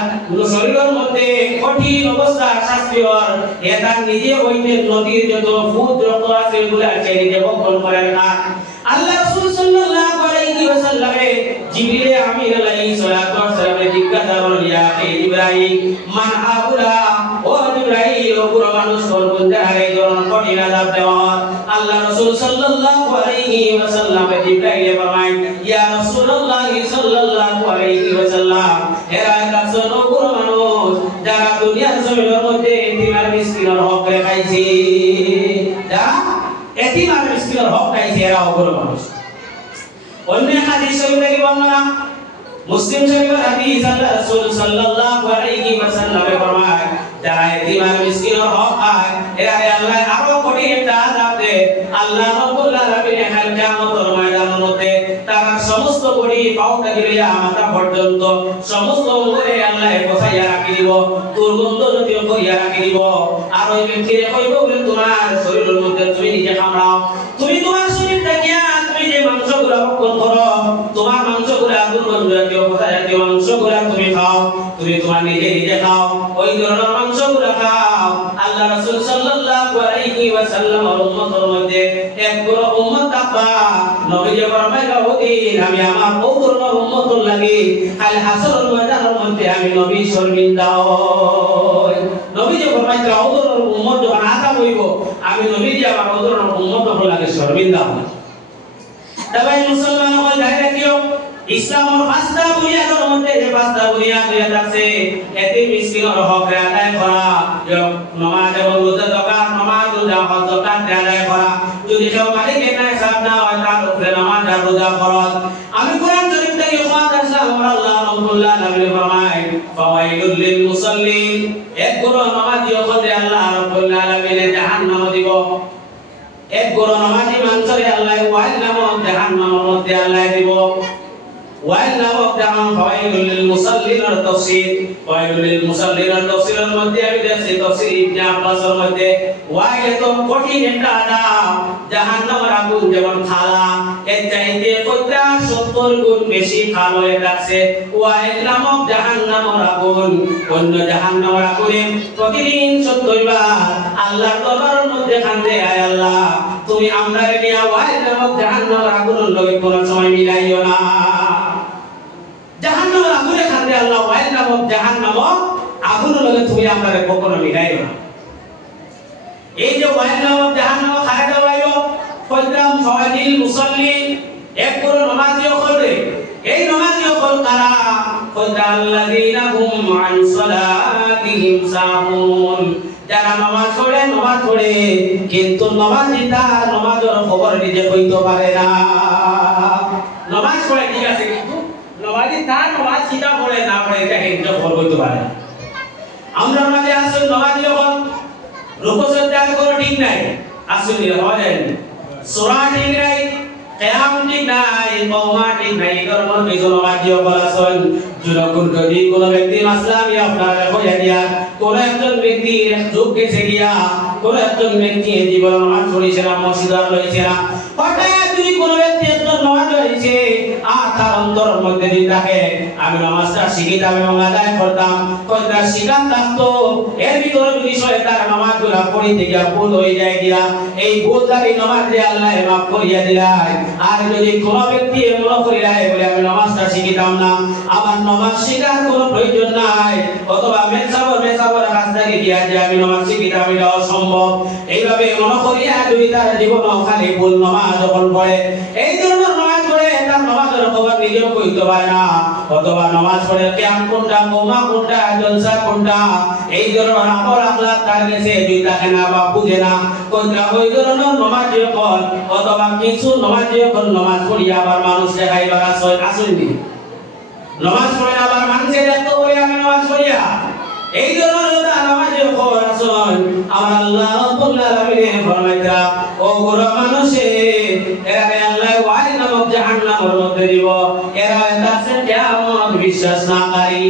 শরীরের মধ্যে কঠিন অবস্থা শাস্তি হওয়ার এটা নিজে ওইনের নদীর যত ফুট রক্ত আছে এগুলো আছে নিজে বক্ষণ করেন না আল্লাহ রাসূল সাল্লাল্লাহু আলাইহি ওয়াসাল্লাম জিবরিল আমিন আলাইহিস সালাতু ওয়াস সালাম জিজ্ঞাসা করলেন ইয়া ইব্রাহিম মান হাউলা ও ইব্রাহিম ও পুরো মানুষ কোন জায়গায় যখন কঠিন আযাব দেওয়া আল্লাহ রাসূল সাল্লাল্লাহু আলাইহি ওয়াসাল্লাম জিবরাইল ফরমায় ইয়া রাসূলুল্লাহ সাল্লাল্লাহু আলাইহি ওয়াসাল্লাম এরা কাছে পুরো মানুষ যারা দুনিয়ার জমিনের মধ্যে এতিমার মিসকিনের হক খাইছে যারা এতিমার মিসকিনের হক খাইছে এরা পুরো মানুষ অন্য হাদিস শরীফে কি বর্ণনা মুসলিম শরীফের হাদিস আল্লাহ রাসূল সাল্লাল্লাহু আলাইহি ওয়াসাল্লাম ফরমায় যারা এতিমার মিসকিনের হক খায় এরা আল্লাহ আরো কঠিন একটা আযাব দেয় আল্লাহ রাব্বুল আলামিন হাল কিয়ামতের ময়দানের মধ্যে তারা সমস্ত বডি পাউটা গিলিয়া মাথা পর্যন্ত সমস্ত উপরে আল্লাহ বসাইয়া রাখি দিব দুর্গন্ধ যদিও করিয়া রাখি দিব আর ওই ব্যক্তিরে কইব বলে তোমার শরীরের মধ্যে তুমি নিজে খামড়াও তুমি তোমার শরীর দেখিয়া তুমি যে মাংসগুলো ভক্ষণ করো তোমার মাংসগুলো দুর্গন্ধ জাতীয় কথা জাতীয় মাংসগুলো তুমি খাও তুমি তোমার নিজে নিজে খাও ওই ধরনের মাংস মাংসগুলো খাও। আল্লাহ রাসূল সাল্লাল্লাহু আলাইহি ওয়াসাল্লামের উম্মতের মধ্যে এক বড় উম্মত থাকবা। নবীজি ফরমাইলেন ওদিন আমি আমার পৌত্রর উম্মতর লাগি কাল হাসরের ময়দানের মধ্যে আমি নবী শর্মিন্দা হই। নবীজি ফরমাইলেন পৌত্রর উম্মত যখন আযাব হইব আমি নবীজি আমার পৌত্রর উম্মতর লাগি শর্মিন্দা হই। তবে মুসলমান হল যাই রাখিও ইসলামের পাঁচটা বুনিয়াদের মধ্যে যে পাঁচটা বুনিয়াদ হয়ে আছে এতে মিসকিনের হক আদায় করা, নামাজ এবং রোজা যাকাত, নামাজ রোজা হজ যাকাত আদায় করা। যদি কেউ মালিকের না হিসাব না হয় তার উপরে নামাজ আর রোজা ফরজ। আমি কোরআন শরীফ থেকে ওয়াদার সাহাবা আল্লাহ রাব্বুল আলামিন ফরমায় ফাওয়াইলুল লিল মুসাল্লিন, এক গুরু নামাজি হতে আল্লাহ রাব্বুল আলামিন জাহান্নাম দিব। এক গুরু নামাজি মানুষের আল্লাহ ওয়াইল নামক জাহান্নামের মধ্যে আল্লাহ দিব। ওয়াইল নামক জাহান্নাম ফাওয়াইলুল লিল মুসাল্লিনের তাফসীর, ওয়াইলুল লিল মুসাল্লিনের তাফসীরের মধ্যে আমি দেখছি তাফসীর ইবনে আব্বাসের মধ্যে ওয়াইল তো কঠিন একটা আযাব, জাহান্নামের আগুন যেমন খালা এর চাইতে 70 গুণ বেশি খালো হয়ে যাচ্ছে। ওয়াইল নামক জাহান্নামের আগুন, অন্য জাহান্নামের আগুনে প্রতিদিন 70 বার আল্লাহর দরবারের মধ্যে কান্দে, আয় আল্লাহ তুমি আমরারে নিয়া ওয়াইল নামক জাহান্নামের আগুনের লগে কোনো সময় মিলাইও না। জাহান্নামের আগুনে কান্দে আল্লাহ, ওয়াইল নামক জাহান্নামক আগুনের লগে তুমি আমরারে কখনো মিলাইও না। এই যে ওয়াইল নামক জাহান্নাম খায় দেওয়াইও কইতাম ফাওয়াইলিল মুসাল্লিন, এক করে নামাজি হলে এই নামাজি হল কারা? কইতা আল্লাযীনা হুম আন সালাতিহিম সাহুন, যারা নামাজ পড়ে কিন্তু নামাজি তার নামাজের খবর নিজে কইতে পারে না। নামাজ পড়ে ঠিক আছে কিন্তু নামাজি তার নামাজ সিধা পড়ে না পড়ে এটা কিন্তু খবর কইতে পারে না। আমরা মাঝে আসল নামাজি হল রুকু সজ্জা করে ঠিক নাই, আসল নিয়ে হওয়া যায় না, সূরা ঠিক নাই, কিয়াম ঠিক নাই, কওমা ঠিক নাই, এরকম কিছু নামাজি হল আসল। যখন যদি কোনো ব্যক্তি মাসলা আমি আপনার হইয়া দিয়া কোন একজন ব্যক্তি যোগ গেছে গিয়া কোন একজন ব্যক্তি জীবন নামাজ পড়েছে না, মসজিদে রয়েছে না, হঠাৎ যদি কোনো ব্যক্তি একজন নামাজ পড়েছে আর তার অন্তরের মধ্যে যদি থাকে আমি নামাজটা শিখিতাম এবং আদায় করতাম, কয়টা শিখান থাকতো, এর ভিতরে যদি শয়তান নামাজগুলা পড়িতে গিয়া ভুল হয়ে যায় গিয়া এই ভুলদারি নামাজ দিয়ে আল্লাহ মাফ করিয়া দিলাই। আর যদি কোনো ব্যক্তি মনে করিলাই বলে আমি নামাজটা শিখিতাম না, আমার নামাজ শিখার কোনো প্রয়োজন নাই, অথবা মেসাবর কাছ থেকে গিয়া যে আমি নামাজ শিখিতাম এটা অসম্ভব, এইভাবে মনে করিয়া যদি তার জীবন খালি ভুল নামাজ যখন পড়ে এই ধরনের নামাজ পড়ে তার নামাজের খবর নিজেও কইতে পারে না, অথবা নামাজ পড়ে কিয়াম কোনটা, কওমা কোনটা, জলসা কোনটা, এই ধরনের আমল আখলাক তার কাছে যদি থাকে না বা বুঝে না, কোনটা ওই ধরনের নামাজ যখন অথবা কিছু নামাজ যখন নামাজ পড়িয়া আবার মানুষ দেখাইবার আসেনি, নামাজ পড়ে আবার মানুষে দেখতে বলে আমি নামাজ পড়িয়া এই ধরনের নামাজের খবর আসল। আমার আল্লাহ রাব্বুল আলামিন ফরমাইতা ও গোরা মানুষে এরা আল্লাহ ওয়াইল নামক জাহান্নামের মধ্যে দিব, এরা তাসে কিয়ামত বিশ্বাস না করি,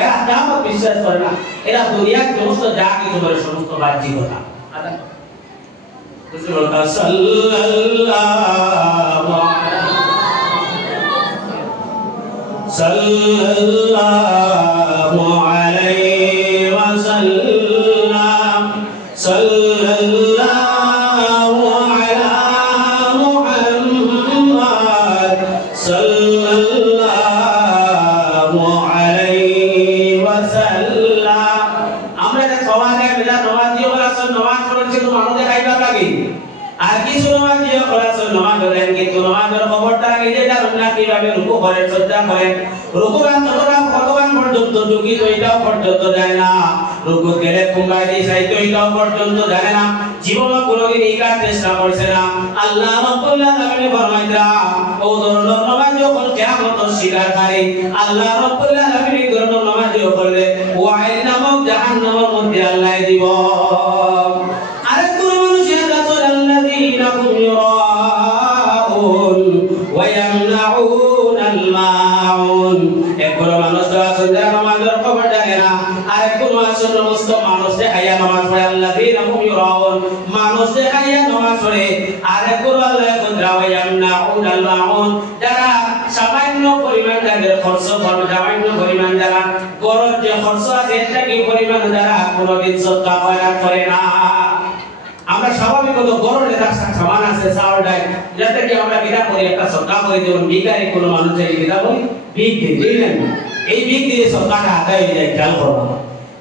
এরা কিয়ামত বিশ্বাস করে না, এরা দুনিয়ার সমস্ত যা কিছু করে সমস্ত বাহ্যিক কথা। রাসূলুল্লাহ সাল্লাল্লাহু আলাইহি ওয়াসাল্লাম, সাল্লাল্লাহু আলা মুহাম্মদ, সাল্লাল্লাহু আলাইহি ওয়াসাল্লাম। আমরা যে সওয়ালে বিলা নামাজি হল আসল নামাজ পড়ছে তো মানুষ দেখাইবা লাগে, আর কিছু নামাজি হল আসল নামাজ পড়েন কিন্তু নামাজের খবরটা নিজে জানেন না কিভাবে রুকু করেন, সজ্জা করেন, রুকু কতক্ষণ পর্যন্ত ঝুঁকি ওইটাও পর্যন্ত যায় না, রুকু গেলে কুম্বাই দিয়ে সাইতে ওইটাও পর্যন্ত যায় না, জীবনে কোনোদিন ইকার চেষ্টা করছে না। আল্লাহ রাব্বুল আলামিন ফরমাইতা ও ধরনের নামাজ যখন কিয়ামতের শিকারকারী আল্লাহ রাব্বুল আলামিন এই ধরনের নামাজ করলে ওয়াইল নামক জাহান্নামের মধ্যে আল্লাহ দিব। আরেক কোন মানুষের রাসূল আল্লাযীনা হুম ইউরাউন ওয়া ইয়ামনাউনাল মাউন, এক কোন মানুষ আছে যারা নামাজের খবর জানে না, আরেক কোন আসল সমস্ত মানুষ দেখাইয়া নামাজ পড়ে আল্লাযীনা হুম ইউরাউন, মানুষ দেখাইয়া নামাজ পড়ে, আরেক কোন আল্লাহ কুদরা ওয়া ইয়ামনাউনাল মাউন, যারা সামান্য পরিমাণ তাদের খরচ করে, সামান্য পরিমাণ যারা গরজ যে খরচ আছে এটা কি পরিমাণ যারা কোনোদিন সদকা খয়রাত করে না। আমরা স্বাভাবিকত গরমের রাস্তা সামান আছে চাউল ডাল যাতে কি আমরা বিদা করি একটা সদকা করে যেমন ভিখারি কোনো মানুষের বিদা করি ভিক দিলেন এই ভিক দিয়ে সদকাটা আদায় হয়ে যায় খেয়াল করবো।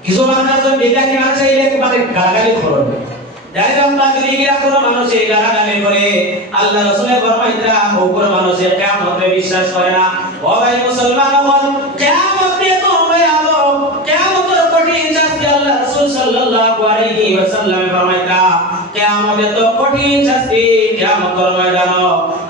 কিছু মানুষ আছে ভিখারি মানুষ একেবারে গালাগালি করবে যাই আমরা যদি গিয়া কোনো মানুষ এই গালাগালি করে আল্লাহ রাসূলের ফরমাইতা ওপর মানুষের কিয়ামতে বিশ্বাস করে না। ও ভাই মুসলমান হন কিয়ামতে তো হবে আলো কিয়ামতের কঠিন শাস্তি আল্লাহ রাসূল সাল্লাল্লাহু আলাইহি ওয়াসাল্লাম ফরমাইতা কিয়ামতে তো কঠিন শাস্তি কিয়ামতের ময়দানে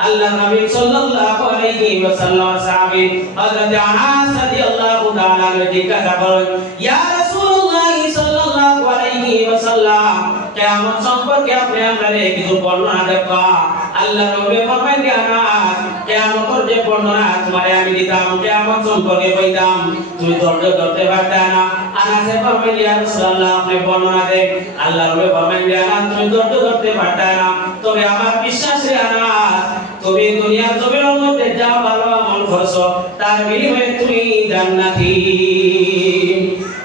আল্লাহ নবী সাল্লাল্লাহু আলাইহি ওয়াসাল্লাম সাহাবী হযরত আনাস রাদিয়াল্লাহু তাআলা জিজ্ঞাসা করেন ইয়া রাসূলুল্লাহ সাল্লাল্লাহু আলাইহি ওয়াসাল্লাম কিয়ামত সম্পর্কে আপনি আমাদের কিছু বর্ণনা দেবা। আল্লাহ নবী ফরমাইলেন আনাস কিয়ামতের যে বর্ণনা তোমারে আমি দিতাম কিয়ামত সম্পর্কে কইতাম তুমি ধৈর্য ধরতে পারতা না। আনাস ফরমাইলেন ইয়া রাসূলুল্লাহ আপনি বর্ণনা দেন। আল্লাহ নবী ফরমাইলেন আনাস তুমি ধৈর্য ধরতে পারতা না তবে আমার বিশ্বাস রে আনাস তুমি দুনিয়ার জমিনের মধ্যে যা ভালো আমল করছো তার বিনিময়ে তুমি জান্নাতি।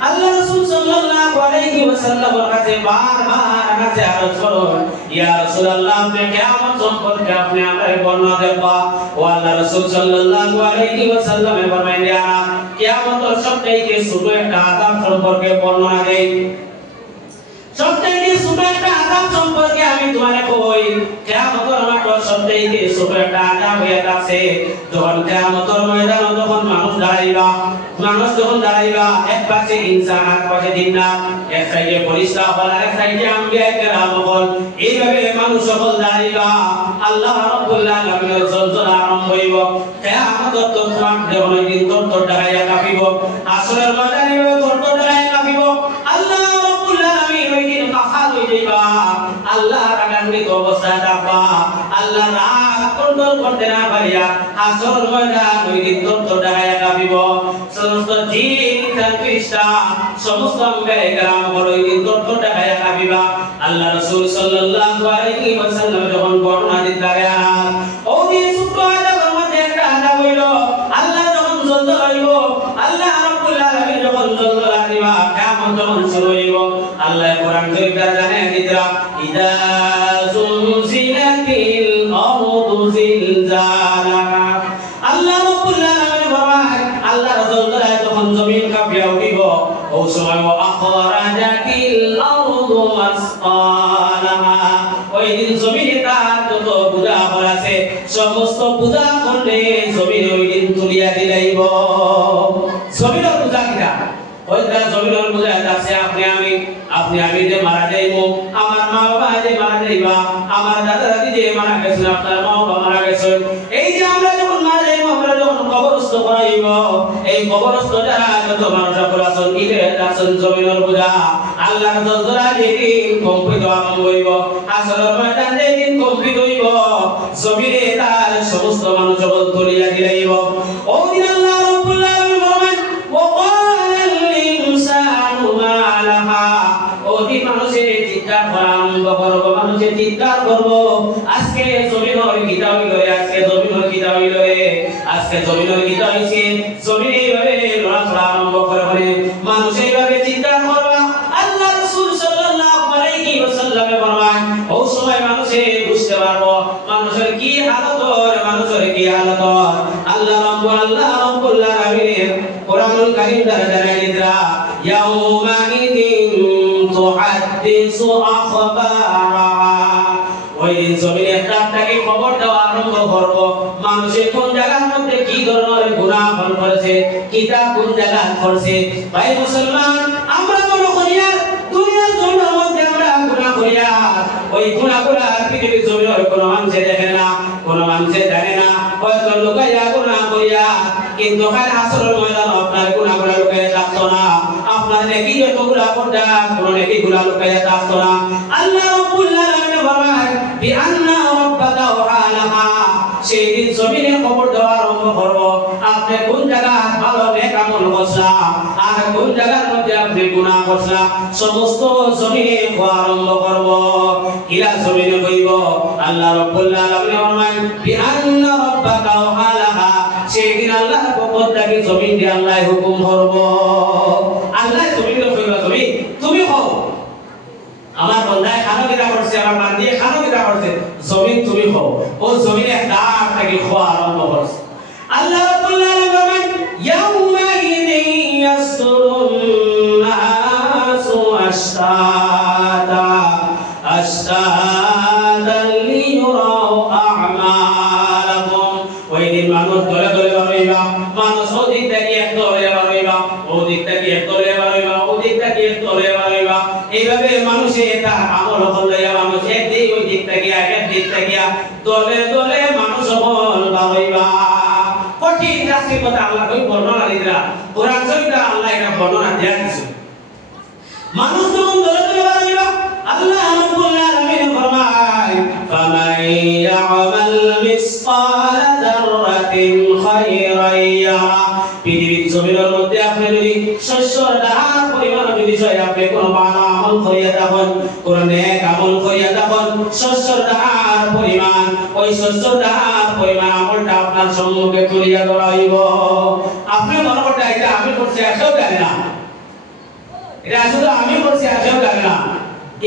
আল্লাহ রাসূল সাল্লাল্লাহু আলাইহি ওয়াসাল্লামের কাছে বারবার আনাসে আরজ করেন ইয়া রাসূলুল্লাহ আপনি কিয়ামত সম্পর্কে আপনি আমাকে বর্ণনা দেবা। ও আল্লাহ রাসূল সাল্লাল্লাহু আলাইহি ওয়াসাল্লাম ফরমাইলেন কিয়ামতের সবথেকে ছোট একটা আযাব সম্পর্কে বর্ণনা দেই। সবথেকে ছোট একটা আযাব সম্পর্কে আমি তোমারে কই কিয়ামতের মাঠে সবথেকে ছোট একটা আযাব হয়ে আছে যখন কিয়ামতের ময়দানে যখন মানুষ দাঁড়াইবা এক পাশে ইনসান এক পাশে জিন্নাত এক সাইডে ফেরেশতা হল আর এক সাইডে আম্বিয়া কেরাম হল এইভাবে মানুষ সকল দাঁড়াইবা আল্লাহ রাব্বুল আলামিনের জলজলা আরম্ভ হইব। কিয়ামতের তো তোমার যখন দিন তোর দাঁড়াইয়া কাঁপিব আসরের ময়দানে তোর দাঁড়াইয়া কাঁপিব আল্লাহ রাব্বুল আলামিন ওই দিন কাফার হয়ে যাইবা আল্লাহ রাগান্বিত অবস্থায় থাকবা আল্লাহ রাগ কন্ট্রোল করতে না পারিয়া আসরের ময়দান ওই দিন তোর দাঁড়াইয়া কাঁপিব। সমস্ত জিন ফেরেশতা সমস্ত আম্বিয়া কেরাম হল ওই দিন তোর দাঁড়াইয়া কাঁপিবা। আল্লাহ রাসূল সাল্লাল্লাহু আলাইহি ওয়াসাল্লাম যখন বর্ণনা দিলেন ওই দিন ছোট আযাবের মধ্যে একটা আযাব হইল আল্লাহ যখন জলজলা হইব আল্লাহ রাব্বুল আলামিন যখন জলজলা দিবা কিয়ামত যখন শুরু হইব আল্লাহ কোরআন শরীফ জানায় দিতরা ইদা জুলজিলাতিল আরদু জিলজালাহা আল্লাহ রাব্বুল আলামিন ফরমায় আল্লাহ জলজলা যখন জমিন কাঁপিয়া উঠিব ওই সময় আখরাজাতিল আরদু আসকালাহা ওই দিন জমিনে তার যত বুঝা ফল আছে সমস্ত বুঝা ফলে জমিনে ওই দিন তুলিয়া দিলাইব। জমিনের বুঝা কিনা ওই তার জমিনের বুঝা আছে আপনি আমি যে মারা যাইব আমার মা বাবা যে মারা যাইবা আমার দাদা দাদি যে মারা গেছেন আপনার মা বাবা মারা গেছেন এই যে আমরা যখন মারা যাইব আমরা যখন কবরস্থ করাইব এই কবরস্থ যারা যত মানুষ আছেন ইলে আছেন জমিনের বুঝা আল্লাহর জলজলা যেদিন কম্পিত আরম্ভ হইব আসরের ময়দান যেদিন কম্পিত হইব জমিনে তার সমস্ত মানুষ সকল তুলিয়া দিলাইব। ওই দিন আল্লাহ রাব্বুল আলামিন ফরমান ওয়াকালাল ইনসানু মা লাহা ওই দিন মানুষের চিৎকার করা আরম্ভ করব মানুষের চিৎকার করব আজকে জমিনের গীতা হইল আজকে জমিনের গীতা হইল আজকে জমিনের গীতা হইছে জমিনে এইভাবে লড়াচড়া আরম্ভ করবে মানুষ এইভাবে চিৎকার করবা আল্লাহ রাসূল সাল্লাল্লাহু আলাইহি ওয়াসাল্লাম ফরমান ওই সময় মানুষে বুঝতে পারবো মানুষের কি হালত আল্লাহ রাব্বুল আলামিন কোরআনুল কারীম দ্বারা জানাই দিরা ইয়াউমা ইদিন তুহাদ্দিসু আখবারাহা ওই দিন জমিনে তাকে খবর দেওয়া আরম্ভ করব মানুষের কোন জায়গার মধ্যে কি ধরনের গুনাহ করেছে কিতাব কোন জায়গা করছে। ভাই মুসলমান আমরা মনে করি দুনিয়ার জমিনের মধ্যে আমরা গুনাহ করি ওই গুনাহগুলো পৃথিবীর জমিনের কোনো মানুষে দেখে না কোনো মানুষে জানে না হয়তো লুকাইয়া গুনাহ করিয়া কিন্তু কাল আসরের ময়দানে আপনার গুনাহগুলো লুকাইয়া থাকতো না আপনার নেকি যতগুলো করতে কোনো নেকি গুনাহ লুকাইয়া থাকতো না। আল্লাহ রাব্বুল আলামিন ফরমান বিআন্না রাব্বাকা ওয়ালাহা সেই দিন জমিনে খবর দেওয়া আরম্ভ করব আপনি কোন জায়গা ভালো নেক আমল করছেন আর কোন জায়গার মধ্যে আপনি গুনাহ করছেন সমস্ত জমিনে খোয়া আরম্ভ করব। ইলা জমিনে কইব আল্লাহ রাব্বুল আলামিন ফরমান বিআন্না রাব্বাকা ওয়ালাহা সেই দিন আল্লাহর পক্ষ থেকে জমিন দিয়ে আল্লাহ হুকুম করব আল্লাহ জমিনে কইবা তুমি আমার মান দিয়ে খানো কিটা করছে জমিন তুমি হও ও জমিনে দাগ থেকে খোয়া আরম্ভ করছে আল্লাহ রাব্বুল আলামিন বলেন ইয়াউমা ইদিন ইয়াসরুন নাসু আশতাতা আশতাতান লিয়ুরাউ আ'মালাহুম ওই দিন মানুষ দলে দলে রইবা মানুষ ওদিক থেকে এক দলে রইবা ওদিক থেকে এক দলে রইবা ওদিক থেকে এক দলে রইবা এইভাবে মানুষে তার আমল হলো মানুষ একদিক ওই দিক থেকে এক দিক থেকে দলে দলে মানুষ হল রইবা কঠিন রাশির কথা আল্লাহ কই বর্ণনা দিরা কোরআন শরীফে আল্লাহ এটা বর্ণনা দেয়া দিয়েছে মানুষ যখন দলে দলে রইবা আল্লাহ রাব্বুল আলামিন ফরমায় ফামান ইয়ামাল মিসকালা যাররাতিন খায়রান ইয়ারা পৃথিবীর জমিনের মধ্যে আপনি যদি শস্যর দানার পরিমাণ যদি আপনি কোনো ভালো আমল করিয়া থাকেন কোন নেক আমল করিয়া থাকেন শস্যর দানার পরিমাণ ওই শস্যর দানার পরিমাণ আমলটা আপনার সম্মুখে তুলিয়া ধরা হইব আপনি মনে করতে এটা আমি করছি একশো জানি না এটা আসলে আমি করছি একশো জানি না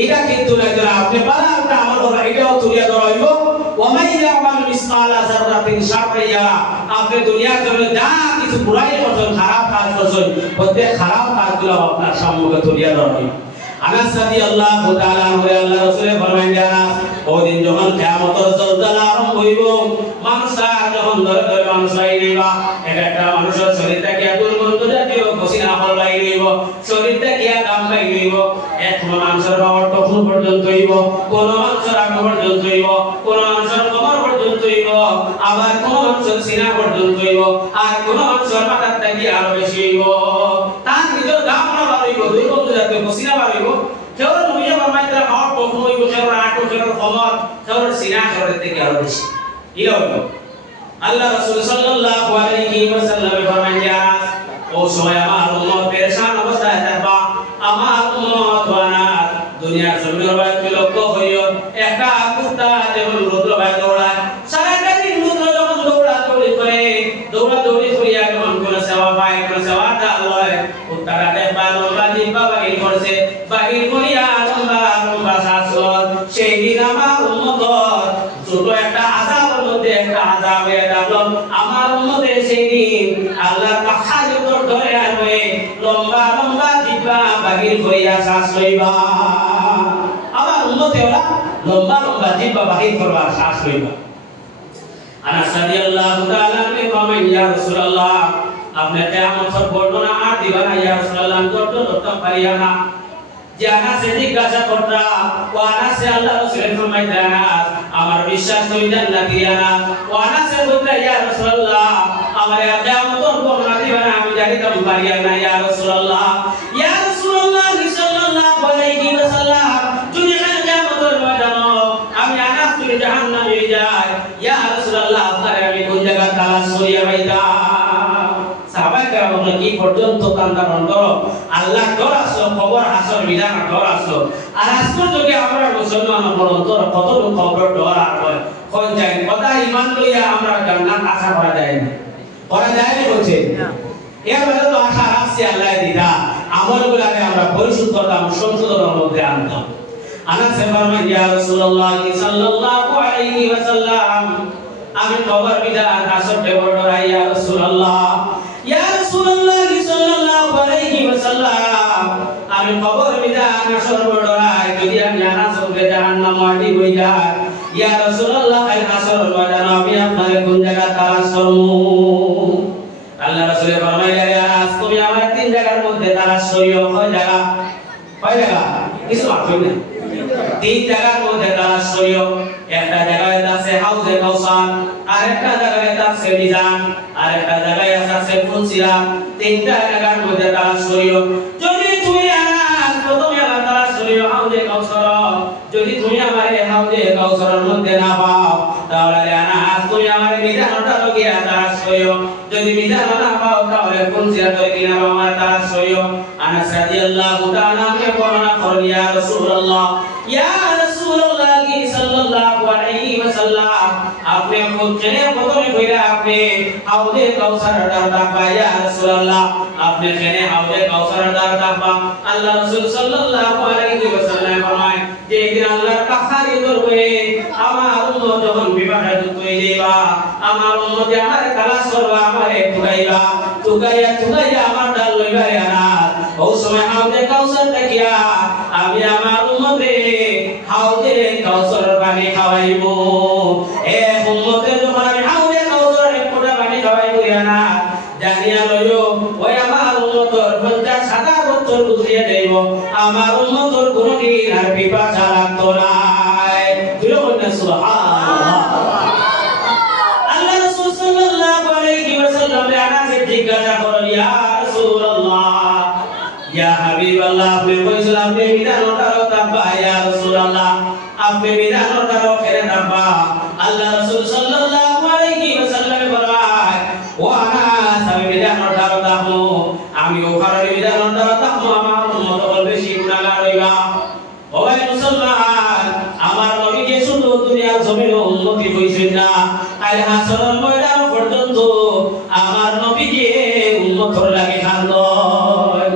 এটা কিন্তু আপনি পারা আপনার আমল করা এটাও তুলিয়া ধরা হইব ওয়ামাই ইয়ামাল মিসকালা যাররাতিন শাররান ইয়ারা আপনি দুনিয়ার জন্য যা কিছু বুরাই করছেন খারাপ কাজ করছেন প্রত্যেক খারাপ কাজগুলো আপনার সম্মুখে তুলিয়া ধরা হইব আনাস রাদিয়াল্লাহু তাআলা আনহু আল্লাহ রাসূল ফরমায়েন জানা ওই দিন যখন কিয়ামতের জলজালা আরম্ভ হইব মানুষরা যখন ধরে ধরে মানুষ আইবা একটা মানুষের শরীর থেকে দুর্গন্ধ জাতীয় পসিনা হল লাইব শরীর থেকে গাম লাইব এক মানুষের বাবার তখন পর্যন্ত হইব কোন মানুষের আগ পর্যন্ত হইব কোন মানুষের কমর পর্যন্ত হইব আবার কোন মানুষের সিনা পর্যন্ত হইব আর কোন মানুষের মাথা থেকে আরো বেশি হইব তার নিজের গাম না বাড়িব দুর্গন্ধ জাতীয় পসিনা বাড়িব কেউর নইয়া বারমাইতে হওয়ার কখন হইব কেউর আটো কেউর কমর কেউর সিনা কেউর থেকে আরো বেশি ইলা হইব আল্লাহ রাসূল সাল্লাল্লাহু আলাইহি ওয়াসাল্লাম ফরমান জানা ও সময় আমার উম্মত পেরেশান অবস্থায় থাকবা আমার উম্মত বানাত দুনিয়ার জমিনের বাইরে লক্ষ্য হইও একটা কুত্তা যেমন রুদ্র বাইরে দৌড়ায় সারাটা দিন রুদ্র যখন দৌড়াদৌড়ি করে দৌড়াদৌড়ি করিয়া যখন কোনো সেবা পায় কোনো সেবাটা লয় কুত্তাটা দেখবা লম্বা জিব্বা বাহির করছে বাহির করিয়া লম্বা লম্বা শ্বাস লয় সেই দিন আমার উম্মত ছোট একটা আযাবের মধ্যে একটা আযাব হয়ে থাকলো আমার উম্মতের সেই দিন আল্লাহর হাজত ধরে আনবে লম্বা লম্বা জিব্বা বাহির করিয়া শ্বাস লইবা আমার উম্মতে ওরা লম্বা লম্বা জিব্বা বাহির করবা শ্বাস লইবা আনাস রাদিয়াল্লাহু তাআলা আনহু কমেন ইয়া রাসূলুল্লাহ আপনি কিয়ামতের বর্ণনা আর দিবা না ইয়া রাসূলুল্লাহ তো পারিয়া না জানা সে জিজ্ঞাসা করতা ও আনাসে আল্লাহ রাসূল ফরমাইলেন আমার বিশ্বাস তুমি জান্নাতি না ও আনাসে বলতে ইয়া রাসূলুল্লাহ আমার কিয়ামতের বর্ণনা দিবা না আমি জানিতাম পারিয়া না ইয়া রাসূলুল্লাহ সাল্লাল্লাহু আলাইহি ওয়াসাল্লাম যদি কিয়ামতের ময়দানে আমি আনাস তুমি জাহান্নামে যাই ইয়া রাসূলুল্লাহ আপনারে আমি কোন জায়গা তালাশ করিয়া পাইতাম সাহাবায়ে কেরাম কি পর্যন্ত কান্দান করো আল্লাহ ডর আসলো খবর আসল বিধান ডর আসলো আর আজকের যুগে আমরা মুসলমান অন্তর কতটুকু খবর ডর আর হয় কোন যায় কথা ঈমান লইয়া আমরা জান্নাত আশা করা যায় না বলছে এর মানে তো আশা রাখছি আল্লাহ দিদা আমলগুলোকে আমরা পরিশুদ্ধ করতাম সংশোধনের মধ্যে আনতাম আনাস ফরমান ইয়া রাসূলুল্লাহ সাল্লাল্লাহু আলাইহি ওয়াসাল্লাম আমি খবর বিধান আসল খবর ডরাই ইয়া রাসূলুল্লাহ সাল্লাল্লাহু আলাইহি ওয়াসাল্লাম আমি খবর বিধান আসল ডরাই যদি আমি আনাসকে জাহান্নাম মাটি হই যায় ইয়া রাসূলুল্লাহ আল আসল ময়দানে আমি আপনাকে কোন জায়গা তালাশ করব আল্লাহ রাসূল ফরমাইলেন আনাস তুমি আমার তিন জায়গার মধ্যে তালাশ করিও কয় জায়গা কিছু মাত্রই না তিন জায়গার মধ্যে তালাশ করিও একটা জায়গায় আছে হাউজে কাউসার আরেকটা জায়গায় আছে মিজান আরেকটা জায়গায় আছে ফুলসিরাত তিনটা জায়গার মধ্যে তালাশ করিও যদি তুমি আনাস প্রথমে আমার তালাশ করিও হাউজে কাউসার যদি তুমি আমার হাউজে কাউসারের মধ্যে না পাও তাহলে আনাস তুমি আমার মিজানটা লগিয়া তালাশ করিও যদি মিজান না পাও তাহলে ফুলসিরাতের কিনারে আমার তালাশ করিও আনাস রাদিয়াল্লাহু তাআলা কে বর্ণনা করেন ইয়া রাসূলুল্লাহ সাল্লাল্লাহু আলাইহি ওয়াসাল্লাম আপনি কোনখানে প্রথমে কইরা আপনি হাউজে কাউসারের দ্বার ডাকবা ইয়া রাসূলুল্লাহ আপনি কেনে হাউজে কাউসারের দ্বার ডাকবা আল্লাহ রাসূল সাল্লাল্লাহু আলাইহি ওয়াসাল্লাম ফরমায় যেদিন আল্লাহর কাহারি করবে আমার উম্মত যখন বিবাহে হয়ে যাইবা আমার উম্মত আমার কালাস করবা আমারে ঠুকাইবা ঠুকাইয়া আমার ডাল লইবা না ওই সময় হাউজে কাউসার দেখিয়া আমি আমার উম্মতে হাউজে কাউসার পানি খাওয়াইবো এ উম্মতে যখন আমি হাউজে কাউসার এক ফোঁটা পানি খাওয়াইবো না জানিয়া লইও ওই আমার উম্মতর 50,000 বছর গুজরিয়ে যাইব আমার উম্মতর কোনদিন আর পিপাসা লাগতো না দিলো বলেন সুবহানাল্লাহ আল্লাহ রাসূল সাল্লাল্লাহু আলাইহি ওয়াসাল্লাম আনাসে জিজ্ঞাসা করলেন ইয়া রাসূলুল্লাহ ইয়া হাবিবাল্লাহ আপনি কইছেন আপনি বিধানটা তাবা ইয়া রাসূলুল্লাহ আপনি বিধানটা কেন তাবা আল্লাহ রাসূল সাল্লাল্লাহু আলাইহি ওয়াসাল্লাম বলেন ও আনাস আমি বিধানটা তাবো আমি ওখানে বিধানটা তাবো আমার উম্মত বেশি গুনাহগার হইবা ও ভাই মুসলমান আমার নবীকে শুধু দুনিয়ার জমিনে উম্মতি হইছেন না আল হাসরের ময়দান পর্যন্ত আমার নবীকে উম্মতর লাগে খান্দন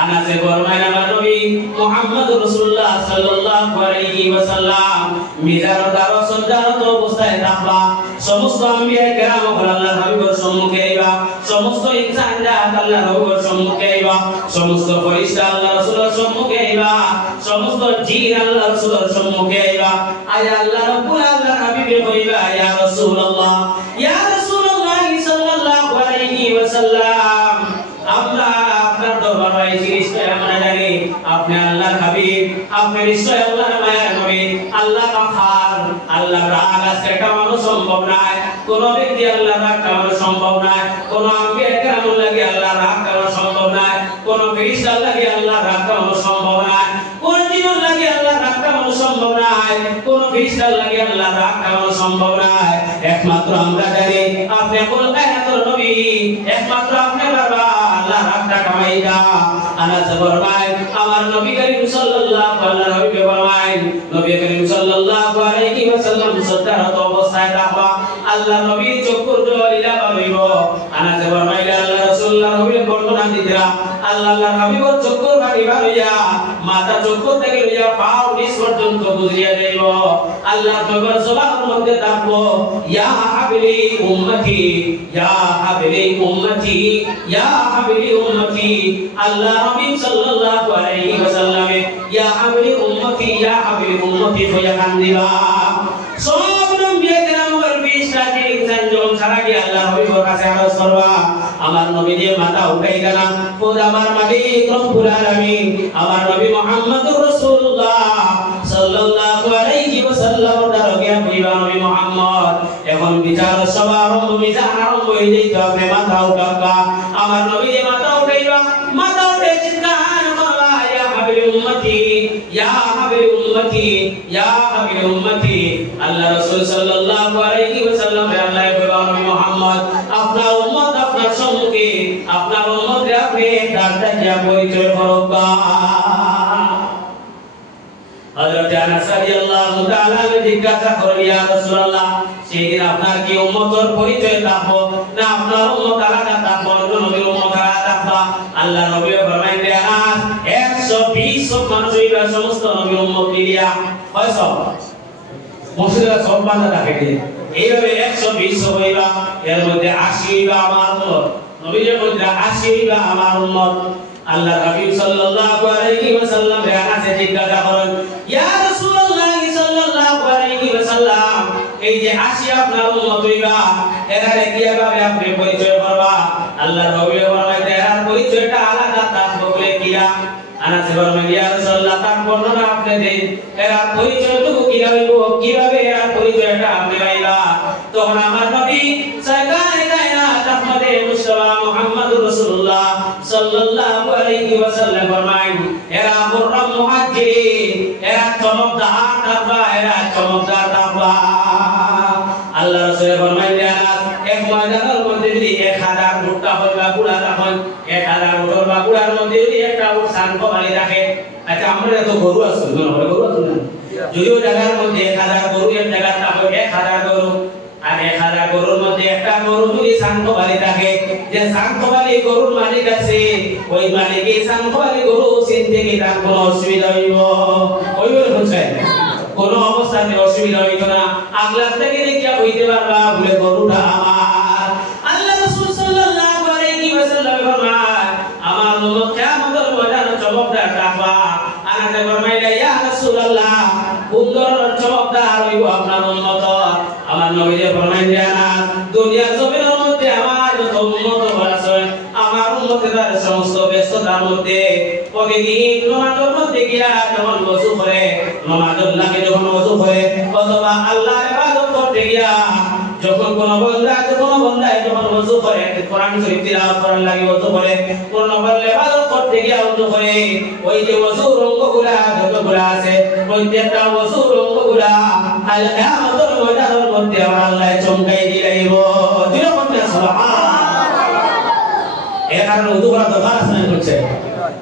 আনাসে ফরমায় আমার নবী মুহাম্মদুর রাসূলুল্লাহ সাল্লাল্লাহু আলাইহি ওয়াসাল্লাম মিজানুর দারসঞ্জারত অবস্থায় থাকবা সমস্ত আম্বিয়া কেরাম আল্লাহর হাবিবের সম্মুখে আইবা সমস্ত ইনসান জাত আল্লাহর হাবিবের সম্মুখে আইবা সমস্ত ফেরেশতা আল্লাহর রাসূলের সম্মুখে আইবা সমস্ত জিন আল্লাহর রাসূলের সম্মুখে আইবা আয় আল্লাহ রাব্বুল আল্লাহর হাবিবে কইবা ইয়া রাসূলুল্লাহ সাল্লাল্লাহু আলাইহি ওয়াসাল্লাম আমরা আপনার দরবারে আইছি নিশ্চয় আমরা জানি আপনি আল্লাহর হাবিব আপনি নিশ্চয় আল্লাহর মায়ার নবী আল্লাহ কাহার আল্লাহ রাগ আছে কামানো সম্ভব নয় কোন ব্যক্তি আল্লাহ রাগ কামানো সম্ভব নয় কোন আম্বিয়া কেরাম লাগে আল্লাহ রাগ কামানো সম্ভব নয় কোন ফেরেশতা লাগে আল্লাহ রাগ কামানো সম্ভব নয় কোন জীবন লাগে আল্লাহ রাগ কামানো সম্ভব নয় কোন ফেরেশতা লাগে আল্লাহ রাগ কামানো সম্ভব নয় একমাত্র আমরা জানি আপনি কোন কায়নাতের নবী একমাত্র আপনি বাবা আল্লাহ রাগটা কামাইবা আনাস ফরমায় আমার নবী করিম সাল্লাল্লাহু আলাইহি ওয়াসাল্লাম নবী করিম সাল্লাল্লাহু আলাইহি ওয়াসাল্লাম সত্তারত অবস্থায় থাকবা আল্লাহ নবী চক্ষুর জলিলা পাইব আনাস ফরমায় আল্লাহ রাসূলুল্লাহ নবী বর্ণনা দিতরা আল্লাহ হাবিবর চক্ষুর পানি বাড়িয়া মাথা চক্ষু থেকে লইয়া পাও নিচ পর্যন্ত গুজরিয়া যাইব আল্লাহ নবীর জবানের মধ্যে থাকবো ইয়া হাবিলি উম্মতি ইয়া হাবিলি উম্মতি ইয়া হাবিলি উম্মতি আল্লাহ নবী সাল্লাল্লাহু আলাইহি ওয়াসাল্লাম ইয়া হাবিলি উম্মতি হইয়া কান্দিবা সব নবী কেরামের বিশ্বাসী ইনসান যখন সারা গিয়ে আল্লাহ নবীর কাছে আরজ করবা আমার নবী যে মাথা উঠাইতা না খোদ আমার মালিক রব্বুল আলামিন আমার নবী মুহাম্মদুর রাসূলুল্লাহ সাল্লাল্লাহু আলাইহি ওয়াসাল্লাম দরগে কইবা নবী মুহাম্মদ এখন বিচার সভা আরম্ভ মিজান আরম্ভ হয়ে যাইতো আপনি মাথা উঠাবা আমার নবী যে মাথা উঠাইবা মাথা উঠে চিৎকার করবা ইয়া হাবিল উম্মতি ইয়া হাবিল উম্মতি ইয়া হাবিল উম্মতি আল্লাহ রাসূল সাল্লাল্লাহু আলাইহি ওয়াসাল্লাম আল্লাহ কইবা নবী মুহাম্মদ আপনার উম্মত আপনার সম্মুখে আপনার উম্মতকে আপনি ডাকতে যা পরিচয় করবা হযরত আনাস রাদিয়াল্লাহু তাআলা জিজ্ঞাসা করলেন ইয়া রাসূলুল্লাহ সেদিন আপনার কি উম্মতের পরিচয় থাকবো না আপনার উম্মত আলাদা থাকবো নবীর উম্মত আলাদা থাকবা আল্লাহ নবী ফরমাইলেন আনাস 120 মানুষ হইবা সমস্ত নবীর উম্মত মিলিয়া কয়শ মুসলিমরা সব বান্দা থাকে এইভাবে 120 হইবা এর মধ্যে 80 হইবা আমার উম্মত নবীর মধ্যে 80 হইবা আমার উম্মত আল্লাহ হাবিব সাল্লাল্লাহু আলাইহি ওয়াসাল্লাম আনাসে জিজ্ঞাসা করেন ইয়া রাসূলুল্লাহ সাল্লাল্লাহু আলাইহি ওয়াসাল্লাম এই যে 80 আপনার উম্মত হইবা এরারে কিভাবে আপনি পরিচয় করবা আল্লাহ নবী ফরমাইতে এর পরিচয়টা আলাদা থাকবে বলে কিয়া আনাস ফরমায় ইয়া রাসূলুল্লাহ তার বর্ণনা আপনি দেন এর পরিচয়টুকু কিভাবে এর পরিচয়টা আপনি পাইবা তখন আমার নবী সরকারে কায়নাত আহমদে মুস্তাফা মুহাম্মদুর রাসূলুল্লাহ সাল্লাল্লাহু আলাইহি ওয়াসাল্লাম ফরমায় এরা মুররাম মুহাজ্জিরিন এরা চমকদার তাকওয়া এরা চমকদার তাকওয়া আল্লাহ রাসূল ফরমাইলেন এক ময়দানের মধ্যে যদি 1000 উটটা হয় বা ঘোড়া রাখেন 1000 উটের বা ঘোড়ার মধ্যে যদি একটা উট শান্ত বাড়ি রাখে আচ্ছা আমরা তো গরু আছে গরু আছে না যদিও জায়গার মধ্যে 1000 গরু এক জায়গাটা হয় 1000 গরু আর 1000 গরুর মধ্যে একটা গরু যদি শান্ত বাড়ি থাকে যে শান্ত বাড়ি গরুর মালিক আছে ওই মালিকই শান্ত বাড়ি গরু চিনতে কি তার কোনো অসুবিধা হইব ওই বলে বলছে চাই কোনো অবস্থাতে অসুবিধা হইত না আগলা থেকে দেখিয়া হইতে পারবা বলে গরুটা আমার আল্লাহ রাসূল সাল্লাল্লাহু আলাইহি ওয়াসাল্লাম ফরমায় আমার উম্মত কিয়ামতের ময়দানে জবাবদার রাখবা আনাতে ফরমাইলা ইয়া রাসূলুল্লাহ সুন্দর জবাবদার হইব আপনার উম্মত আমার নবীজি ফরমাইলেন না দুনিয়ার জমিনের মধ্যে আমার যত উম্মত আছে আমার উম্মতের সমস্ত ব্যস্ততার মধ্যে প্রতিদিন নামাজের মধ্যে গিয়া যখন ওযু করে নামাজের লাগে যখন ওযু করে অথবা আল্লাহর ইবাদত করতে গিয়া যখন কোন বান্দা যখন ওযু করে কোরআন শরীফ তিলাওয়াত করার লাগে ওযু করে কোন নফল ইবাদত করতে গিয়া ওযু করে ওই যে ওযুর রঙ্গগুলা যতগুলা আছে প্রত্যেকটা ওযুর রঙ্গগুলা আল কিয়ামতের ময়দানের মধ্যে আমার আল্লাহ চমকাই দিলাইব দিল মধ্যে সুবহানাল্লাহ এর কারণে ওযু করা দরকার আছে না করছে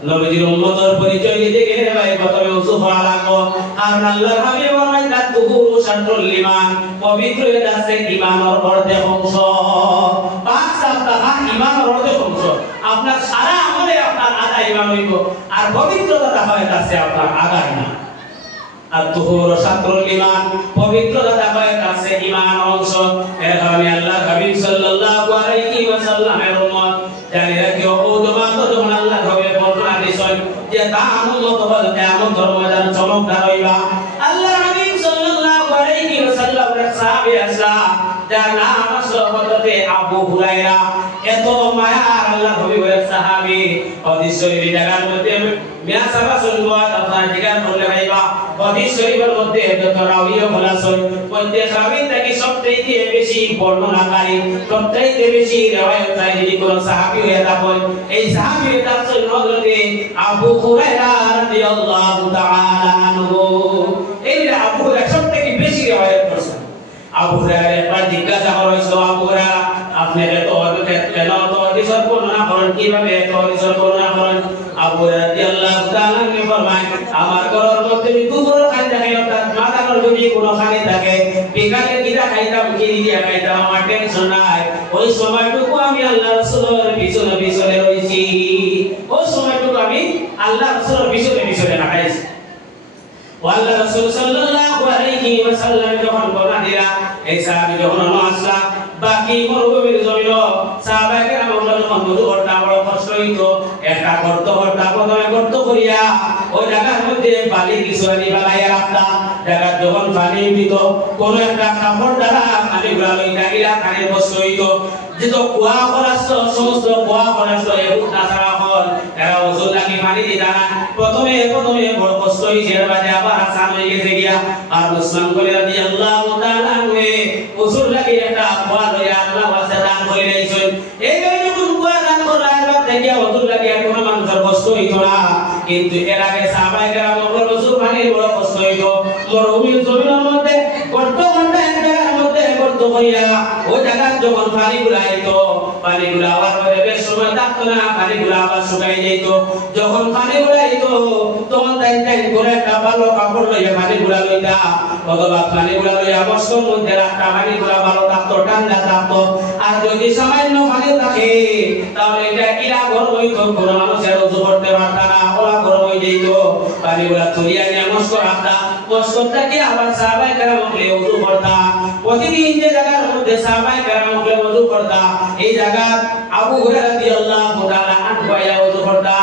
নবীজির উম্মতের পরিচয় দিতে গেলে ভাই প্রথমে ওযু করা লাগবে আর আল্লাহর হাবিব ফরমায় তাকুহু শারতুল ঈমান পবিত্র এটা আছে ঈমানের অর্ধেক অংশ পাঁচ সপ্তাহ ঈমানের অর্ধেক অংশ আপনার সারা আমলে আপনার আধা ঈমান হইব আর পবিত্রতা হয় আছে আপনার আধা ঈমান আর তুহুর শারতুল ঈমান পবিত্রতা হয় আছে ঈমান অংশ এর কারণে আল্লাহর হাবিব সাল্লাল্লাহু আলাইহি ওয়াসাল্লামের উম্মত জানি রাখিও ও তোমার তো যখন আল্লাহর হাবিব বর্ণনা দিয়েছেন যে তার উম্মত হল কিয়ামতের ময়দানে চমকদার হইবা আল্লাহর হাবিব সাল্লাল্লাহু আলাইহি ওয়াসাল্লামের সাহাবী আসলা যার নাম হযরত আবু হুরায়রা এত মায়ার আল্লাহর হাবিবের সাহাবী হাদিস শরীফের জায়গার মধ্যে মিয়া সাবা শুনবো আপনারা জিজ্ঞাসা করলে ভাইবা হাদিস শরীফের মধ্যে যত রাওয়ীও বলেছেন প্রত্যেক রাওয়ী থেকে সবচেয়ে বেশি বর্ণনাকারী সবচেয়ে বেশি রিওয়ায়াতকারী যদি কোন সাহাবী হয়ে থাকেন এই সাহাবী হচ্ছেন হযরত আবু হুরায়রা রাদিয়াল্লাহু তাআলা আনহু এই আবু হুরায়রা সবথেকে বেশি রিওয়ায়াত করেছেন আবু হুরায়রা একবার জিজ্ঞাসা করা হয়েছিল আবু হুরায়রা আপনি এত কেন তো হাদিস বর্ণনা করেন কিভাবে এত হাদিস বর্ণনা করেন আবু হুরায়রা রাদিয়াল্লাহু তাআলা ফরমায় আমার ঘরের মধ্যে দুপুর খাইতে খাই অর্থাৎ মাথার যদি কোনো খানি থাকে বিকালে কিরা খাইতাম খিরি দিয়া খাইতাম আমার টেনশন নাই ওই সময়টুকু আমি আল্লাহ রাসূলের পিছনে পিছনে রইছি ওই সময়টুকু আমি আল্লাহ রাসূলের পিছনে পিছনে লাগাইছি আল্লাহ রাসূল সাল্লাল্লাহু আলাইহি ওয়াসাল্লাম যখন বর্ণনা দিলা এই সাহাবী যখন আসলা বাকি মরুভূমির জমিন সাহাবায়ে কেরাম যখন ওযু করতে বড় কষ্ট হইতো একটা গর্ত প্রথমে গর্ত করিয়া ওই জায়গার মধ্যে বালি কিছু আনি বালাইয়া রাখতা জায়গা যখন পানি দিত কোন একটা কাপড় দ্বারা পানি গুলা লইয়া পানি কষ্ট হইতো যেত কুয়া খরাস্ত সমস্ত কুয়া খরাস্ত এগুলো তাছাড়া হল এরা ওযু লাগি পানি দিতা না প্রথমে বড় কষ্ট হইছে এর বাদে আবার আসান হয়ে গেছে গিয়া আর মুসলমান করে রাদিয়াল্লাহু তাআলা আনহু ওযু লাগি একটা কুয়া লইয়া আল্লাহ ওয়াসে দান করে দিয়েছেন এই যখন কুয়া দান করা এবার থেকে ওযু লাগি কোনো মানুষের কষ্ট হইতো না কিন্তু এর আগে সাহাবায়ে কেরাম ওযু পানি বড় কষ্ট হইতো মরুভূমির জমিনের মধ্যে গর্ত করিয়া ওই জায়গা যখন পানিগুলা আইতো পানিগুলা আবার বেশ সময় থাকতো না পানিগুলা আবার শুকাই যাইতো যখন পানিগুলা আইতো তখন তাই করে একটা ভালো কাপড় লইয়া পানিগুলা লইতা অথবা পানিগুলা লইয়া বস্ত্রের মধ্যে রাখতা পানিগুলা ভালো থাকতো ঠান্ডা থাকতো আর যদি সামান্য পানি থাকে তাহলে এটা কিরা গরম হইতো কোনো মানুষের ওযু করতে পারত না ওরা গরম হয়ে যাইত পানিগুলা তুলিয়া নিয়ে মস্ক রাখতা মস্কটাকে আবার সাহাবায়ে কেরাম ওযু করতা প্রতিদিন যে জায়গার মধ্যে সাহাবায়ে কেরাম ওযু করতা এই জায়গা আবু হুরায়রা রাদিয়াল্লাহু তাআলা আনহু ওযু করতা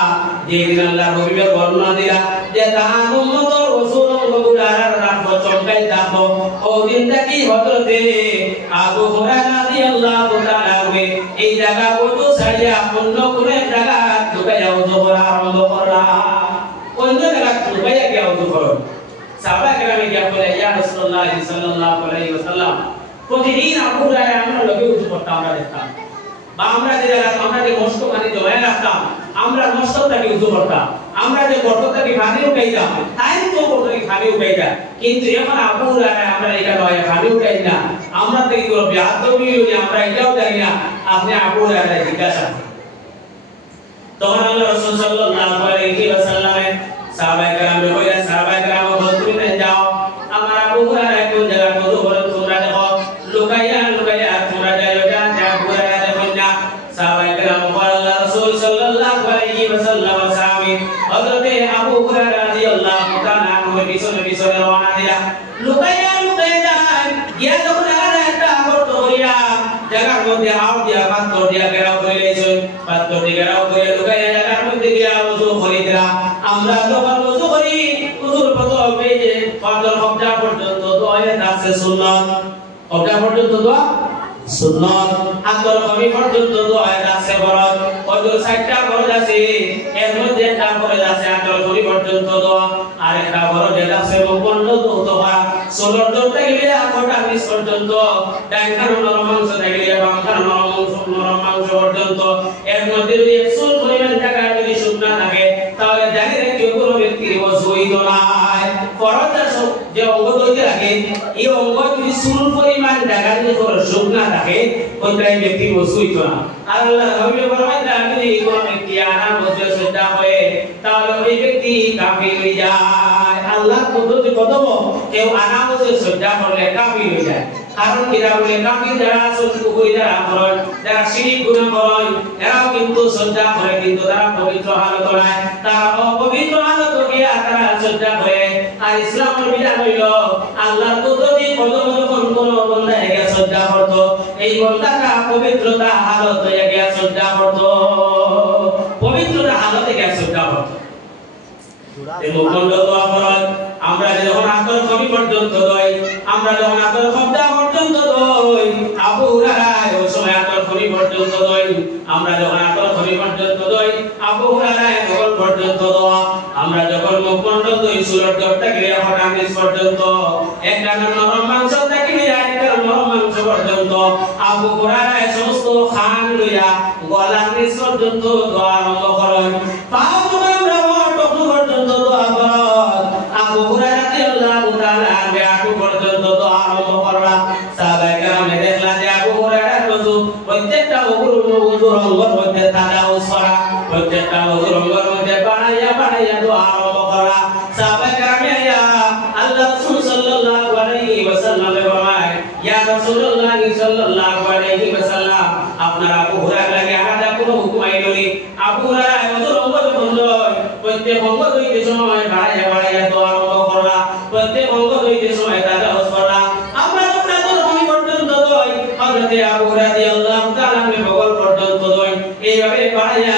যেদিন আল্লাহর হাবিবের বর্ণনা দিলা যে তার উম্মতের ওযুর অঙ্গগুলার রাখো চমকাই থাকো ওই দিনটা কি হযরতে আবু হুরায়রা রাদিয়াল্লাহু তাআলা এই জায়গা ওযু ছাড়িয়া অন্য কোন জায়গা ঢুকাইয়া ওযু করা আরম্ভ করা অন্য জায়গা ঢুকাইয়া গিয়া ওযু করো সাহাবায়ে কেরাম গিয়া বলে ইয়া রাসূলুল্লাহ সাল্লাল্লাহু আলাইহি ওয়াসাল্লাম প্রতিদিন আবু হুরায়রা আমরা লগে ওযু করতাম আমরা দেখতাম বা আমরা যে জায়গা আমরা যে মস্ত পানি জমা রাখতাম আমরা মস্তটাকে ওযু করতাম আমরা যে গর্তটাকে পানি উঠাইতাম তাই তো গর্তটাকে পানি উঠাইতা কিন্তু এখন আবু হুরায়রা আমরা এটা নয় পানি উঠাই না আমরা থেকে কোনো বিয়াদবি হইলে আমরা এটাও জানি না আপনি আবু হুরায়রা জিজ্ঞাসা তখন আল্লাহ রাসূল সাল্লাল্লাহু আলাইহি ওয়াসাল্লাম সাহাবায়ে কেরামকে কইলেন সাহাবায়ে কেরাম তুমি যাও আমার আবু হুরায়রা কোন জায়গা ওযু করে তোমরা দেখো লুকাইয়া তোমরা যাইও যা আবু হুরায়রা দেখো না সাহাবায়ে কেরাম আল্লাহ রাসূল সাল্লাল্লাহু আলাইহি ওয়াসাল্লাম সাহাবী হযরত আবু হুরায়রা রাদিয়াল্লাহু তাআলা আনহু পিছনে পাত্রটি গেরাও করে লুকাইয়া জায়গার মধ্যে গিয়া ওযু করে দিলা আমরা যখন ওযু করি ওযুর প্রথমে যে পাদর কবজা পর্যন্ত দোয়া আছে সুন্নাত কবজা পর্যন্ত দোয়া সুন্নাত হাতর কবি পর্যন্ত দোয়া আছে ফরজ ওযুর 60টা ফরজ আছে এর মধ্যে একটা ফরজ আছে হাতর কবি পর্যন্ত দোয়া আর একটা ফরজ আছে মুখবন্ধ দোয়া সোলর দোয়া গেলে আটটা নিস পর্যন্ত ডাইখানো নরম মাংস থাকলে বামখানো নরম মাংস পর্যন্ত এর মধ্যে যদি 100 পরিমাণ টাকা যদি শুকনা থাকে তাহলে জানি রাখি কোনো ব্যক্তি ওযু হইতো না ফরজ যে অঙ্গ তৈরি রাখে এই অঙ্গ যদি সুর পরিমাণ টাকা যদি শুকনা থাকে ওইটাই ব্যক্তি ওযু হইতো না আল্লাহ নবী ফরমাইলেন যদি কোনো ব্যক্তি আনা ওযু সজ্জা হয় তাহলে ওই ব্যক্তি কাফির হয়ে যায় আল্লাহ পদ্ধতি কতব কেউ আনা ওযু সজ্জা করলে কাফির হয়ে যায় কারণ এরা বলে কাফির যারা সজ্জা করে যারা করেন যারা শিরক গুনাহ করেন এরাও কিন্তু সজ্জা করে কিন্তু তারা পবিত্র হালত নয় তারা অপবিত্র হালত গিয়া তারা সজ্জা করে আর ইসলামের বিধান হইল আল্লাহর পদ্ধতি কদম যখন কোন বান্দা গিয়া সজ্জা করত এই বান্দাটা পবিত্রতা হালত হয়ে গিয়া সজ্জা করত পবিত্রতা হালতে গিয়া সজ্জা করত এই মুখবন্ধ দোয়া ফরজ আমরা যখন আতর কবি পর্যন্ত দই আমরা যখন আতর কবজা পর্যন্ত দই আবু হুরায়রা ওই সময় আতর কবি পর্যন্ত দই আমরা যখন আতর কবি পর্যন্ত দই আবু হুরায়রা বগল পর্যন্ত দোয়া আমরা যখন মুখবন্ধ দই সুলর দরটা গিয়ে হঠাৎ পর্যন্ত একটা নরম মাংস থেকে একটা নরম মাংস পর্যন্ত আবু হুরায়রা সমস্ত খান লইয়া গলার নিচ পর্যন্ত দোয়া আরম্ভ করেন পাও আমরা পর্যন্ত দোয়া করেন আবু হুরায়রা রাদিয়াল্লাহু তাআলা আনহু পর্যন্ত দোয়া আরম্ভ করলা সাহাবায়ে কেরাম দেখলা যে আবু হুরায়রার ওযু প্রত্যেকটা ওযুর অঙ্গের মধ্যে তাদাউস করা প্রত্যেকটা ওযুর অঙ্গের মধ্যে বাড়াইয়া দোয়া আরম্ভ করা সাহাবায়ে কেরাম আল্লাহ রাসূল সাল্লাল্লাহু আলাইহি ওয়াসাল্লাম ফরমায় ইয়া রাসূলুল্লাহ সাল্লাল্লাহু আলাইহি ওয়াসাল্লাম আপনার আবু হুরায়রা লাগে আলাদা কোনো হুকুম আইলোনি আবু হুরায়রা ওযুর অঙ্গ বন্ধ প্রত্যেক অঙ্গ দুইতে সময় বাড়াইয়া দোয়া আরম্ভ করলা প্রত্যেক অঙ্গ দুইতে সময় তাদাউস করলা আমরা তো কমি পর্যন্ত দই হযরত আবু রাদিয়াল্লাহু তাআলা বগল পর্যন্ত দই এইভাবে বাড়াইয়া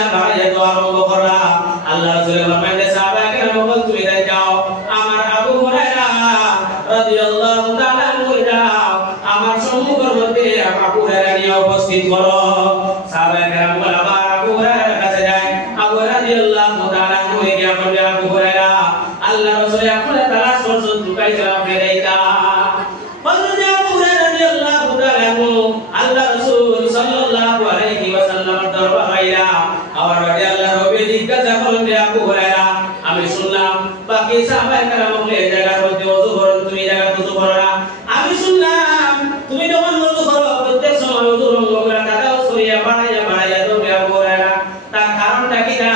দোয়া আরম্ভ করলা আল্লাহ রাসূল ফরমাইলেন সাহাবায়ে কেরাম বল তুমি যাও আমার আবু হুরায়রা রাদিয়াল্লাহু তাআলা যাও আমার সম্মুখের মধ্যে আবু হুরায়রা নিয়ে উপস্থিত করো সাহাবায়ে কেরাম বল আবু হুরায়রার কাছে যায় আবু রাদিয়াল্লাহু তাআলা আবু হুরায়রা আল্লাহ রাসূল আপনারা তালাশ করছেন লুকাইছে আপনি দেইতা হযরত আবু হুরায়রা রাদিয়াল্লাহু তাআলা আল্লাহ রাসূল সাল্লাল্লাহু আলাইহি ওয়াসাল্লামের দরবার আইলা আর রাদিয়াল্লাহু নবী জিজ্ঞাসা করলেন যে আবু হুরায়রা আমি শুনলাম বাকি সাহাবায়ে কেরাম এই জায়গার মধ্যে ওযু করেন তুমি জায়গা ওযু করো না আমি শুনলাম তুমি যখন ওযু করো প্রত্যেক সময় ওযুর অঙ্গগুলো তাদাউস করিয়া বাড়াইয়া তুমি আবু হুরায়রা তার কারণটা কি না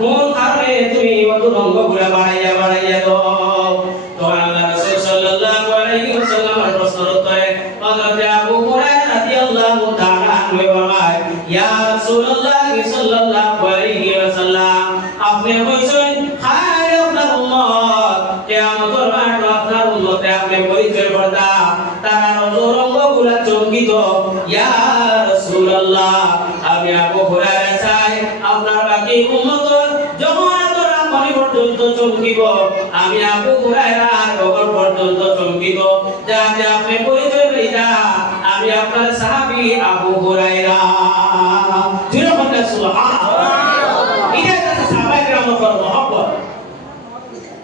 কোন কারণে তুমি ওযুর অঙ্গগুলো বাড়াইয়া দাও তো আল্লাহ রাসূল সাল্লাল্লাহু আলাইহি ওয়াসাল্লামের প্রশ্নের উত্তরে হযরত আবু হুরায়রা রাদিয়াল্লাহু তাআলা আনহু বলেন ইয়া রাসূলুল্লাহ সাল্লাল্লাহু আলাইহি ওয়াসাল্লাম আপনি কইছেন হায় আপনার উম্মত কিয়ামতের মাঠে আপনার উম্মতে আপনি পরিচয় করদা তারা ওযুর অঙ্গগুলো চমকিত ইয়া রাসূলুল্লাহ আমি আবু হুরায়রা চাই আপনার বাকি উম্মত যখন তোরা পর্যন্ত চমকিব আমি আবু হুরায়রার বগল পর্যন্ত চমকিব যাতে আপনি পরিচয় লইতা আমি আপনার সাহাবী আবু হুরায়রা জোরে বলেন সুবহানাল্লাহ এটা সাহাবায়ে কেরামের মহব্বত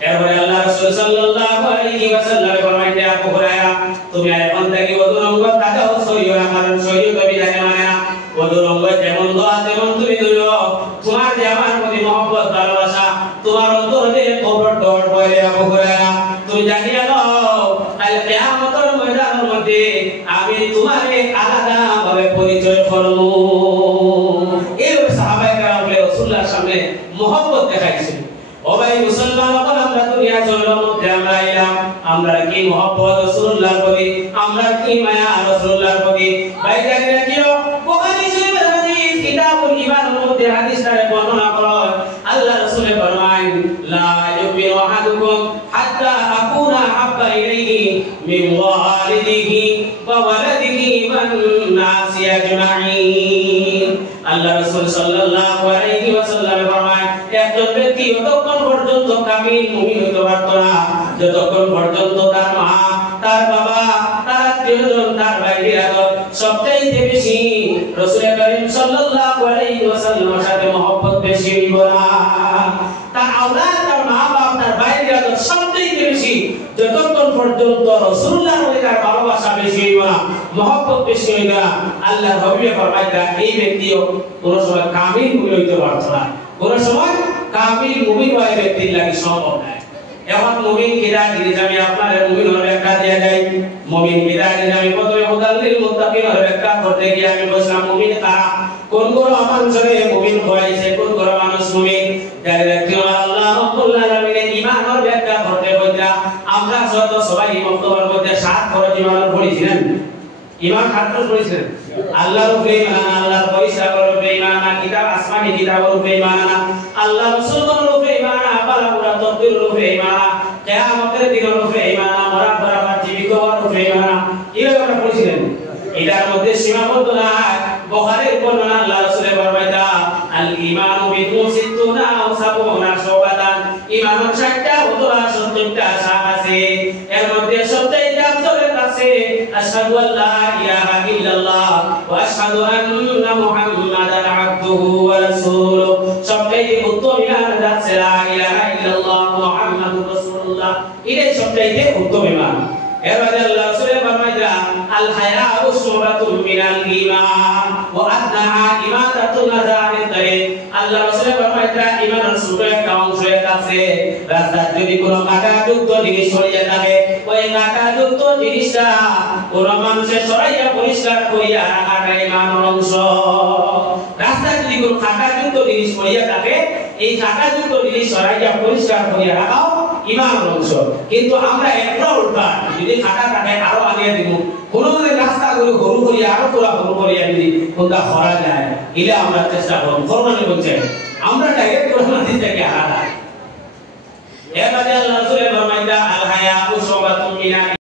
এরপরে আল্লাহ রাসূল সাল্লাল্লাহু আলাইহি ওয়াসাল্লাম ফরমাইলেন আবু হুরায়রা তুমি এখন থেকে ওযুর অঙ্গ তাদাও সরিও না কারণ সরিও কবি জানে মানে না ওযুর অঙ্গ যেমন দোয়া তেমন তুমি দিও তোমার যে আমার প্রতি মহব্বত ভালোবাসা তোমার অন্তরে কবর দৌড় পড়ে আবু হুরায়রা তুমি জানিয়ে দাও কাল কিয়ামতের ময়দানের মধ্যে আমি তোমারে আলাদা ভাবে পরিচয় করব এই সাহাবায়ে কেরাম রাসূলুল্লাহর সামনে মহব্বত দেখাইছেন ও ভাই মুসলমান হল আমরা দুনিয়া চলার মধ্যে আমরা এলাম আমরা কি মহব্বত রাসূলুল্লাহর প্রতি আমরা কি মায়া রাসূলুল্লাহর প্রতি ভাই জানি রাখিও বুখারী শরীফের হাদিস কিতাবুল ঈমানের মধ্যে হাদিসটারে বর্ণনা করেন আল্লাহ রাসূল ফরমায় লা ইউমিনু আহাদুকুম হাত্তা আকুনা হাব্বা ইলাইহি মিন ওয়ালিদিহি ওয়া ওয়ালাদিহি ওয়ান নাসি আজমাইন আল্লাহ রাসূল সাল্লাল্লাহু আলাইহি ওয়াসাল্লাম ফরমায় একজন ব্যক্তি যতক্ষণ পর্যন্ত কামিল মুমিন হতে পারত না যতক্ষণ পর্যন্ত তার মা তার বাবা তার আত্মীয়জন তার ভাইয়েরা সবচেয়ে বেশি রাসূল করিম সাল্লাল্লাহু আলাইহি ওয়াসাল্লামের সাথে মহব্বত বেশি হইব না তার আওলাদ তার মা বাবা তার ভাইয়েরা সবচেয়ে বেশি যতক্ষণ পর্যন্ত রাসূলুল্লাহর প্রতি তার ভালোবাসা বেশি হইব না মহব্বত বেশি হইব না আল্লাহর হাবিব ফরমাইলেন এই ব্যক্তিও কোন সময় কামিল মুমিন হইতে পারত না কোন সময় কামিল মুমিন হওয়া ব্যক্তির লাগি সম্ভব নয় এখন মুমিন কিরা জিনিস আমি আপনাদের মুমিন হওয়ার ব্যাখ্যা দিয়ে যাই মুমিন কিরা জিনিস আমি প্রথমে মুতাল্লিল মুত্তাকিন হওয়ার ব্যাখ্যা করতে গিয়ে আমি বললাম মুমিন কারা কোন কোন মানুষের মুমিন হয়েছে কোন কোন মানুষ মুমিন যারা ব্যক্তি আল্লাহ রাব্বুল আলামিনের ঈমানের ব্যাখ্যা করতে বলতা আমরা সবাই বক্তব্যের মধ্যে 7 ফরজ ঈমানের পড়েছিলেন ঈমান হাতটা পড়েছিলেন আল্লাহর উপরে ঈমান আল্লাহর পরিষ্কার উপরে ঈমান কিতাব আসমানি কিতাবের উপরে ঈমান আল্লাহ রাসূলের উপরে ঈমান বালাগুরা তকদীরের উপরে ঈমান কিয়ামতের দিনের উপরে ঈমান মরা বরাবর জীবিত হওয়ার উপরে ঈমান এগুলো আমরা পড়েছিলেন এটার মধ্যে সীমাবদ্ধ না বুখারীর বর্ণনা আল্লাহ রাসূলের ফরমাইতা আল ঈমানু বিতুসিতুনা আও সাবুনা শুবাতান ঈমানের 60টা অথবা 70টা শাখা আছে এর মধ্যে সবচেয়ে আফজলের কাছে আশহাদু আল্লা ইলাহা ইল্লাল্লাহ ওয়া আশহাদু আন্না মুহাম্মাদান আবদুহু ওয়া রাসূলুহু সবচেয়ে উত্তম ঈমান আছে লা ইলাহা ইল্লাল্লাহ মুহাম্মাদুর রাসূলুল্লাহ এটাই সবচেয়ে উত্তম ঈমান এরপরে আল্লাহ রাসূলের ফরমাইতা আল হায়াউ শুবাতুম মিনাল ঈমান ওয়া আদনাহা ইমাদাতুল আযানিত তারিক আল্লাহ রাসূলের ফরমাইতা ঈমানের সুরের অংশ আছে রাস্তায় যদি কোনো কাঁটাযুক্ত জিনিস সরিয়ে থাকে ওই কাঁটাযুক্ত জিনিসটা কোন মানুষের সরাইয়া পরিষ্কার করিয়া রাখাটা ঈমানের অংশ রাস্তায় যদি কোনো কাঁটাযুক্ত জিনিস সরিয়ে থাকে এই কাঁটাযুক্ত জিনিস সরাইয়া পরিষ্কার করিয়া রাখাও ঈমানের অংশ কিন্তু আমরা একটা উল্টা যদি কাঁটা কাটে আরো আগে দিব কোন রাস্তাগুলো গরু করিয়া আরো পুরা গরু করিয়া যদি কোনটা করা যায় এটা আমরা চেষ্টা করব কোরআনে বলছে আমরা ডাইরেক্ট কোরআন হাদিস থেকে আলাদা এবারে আল্লাহ রাসূলের ফরমাইতা আল হায়াউ শুবাতুম মিনাল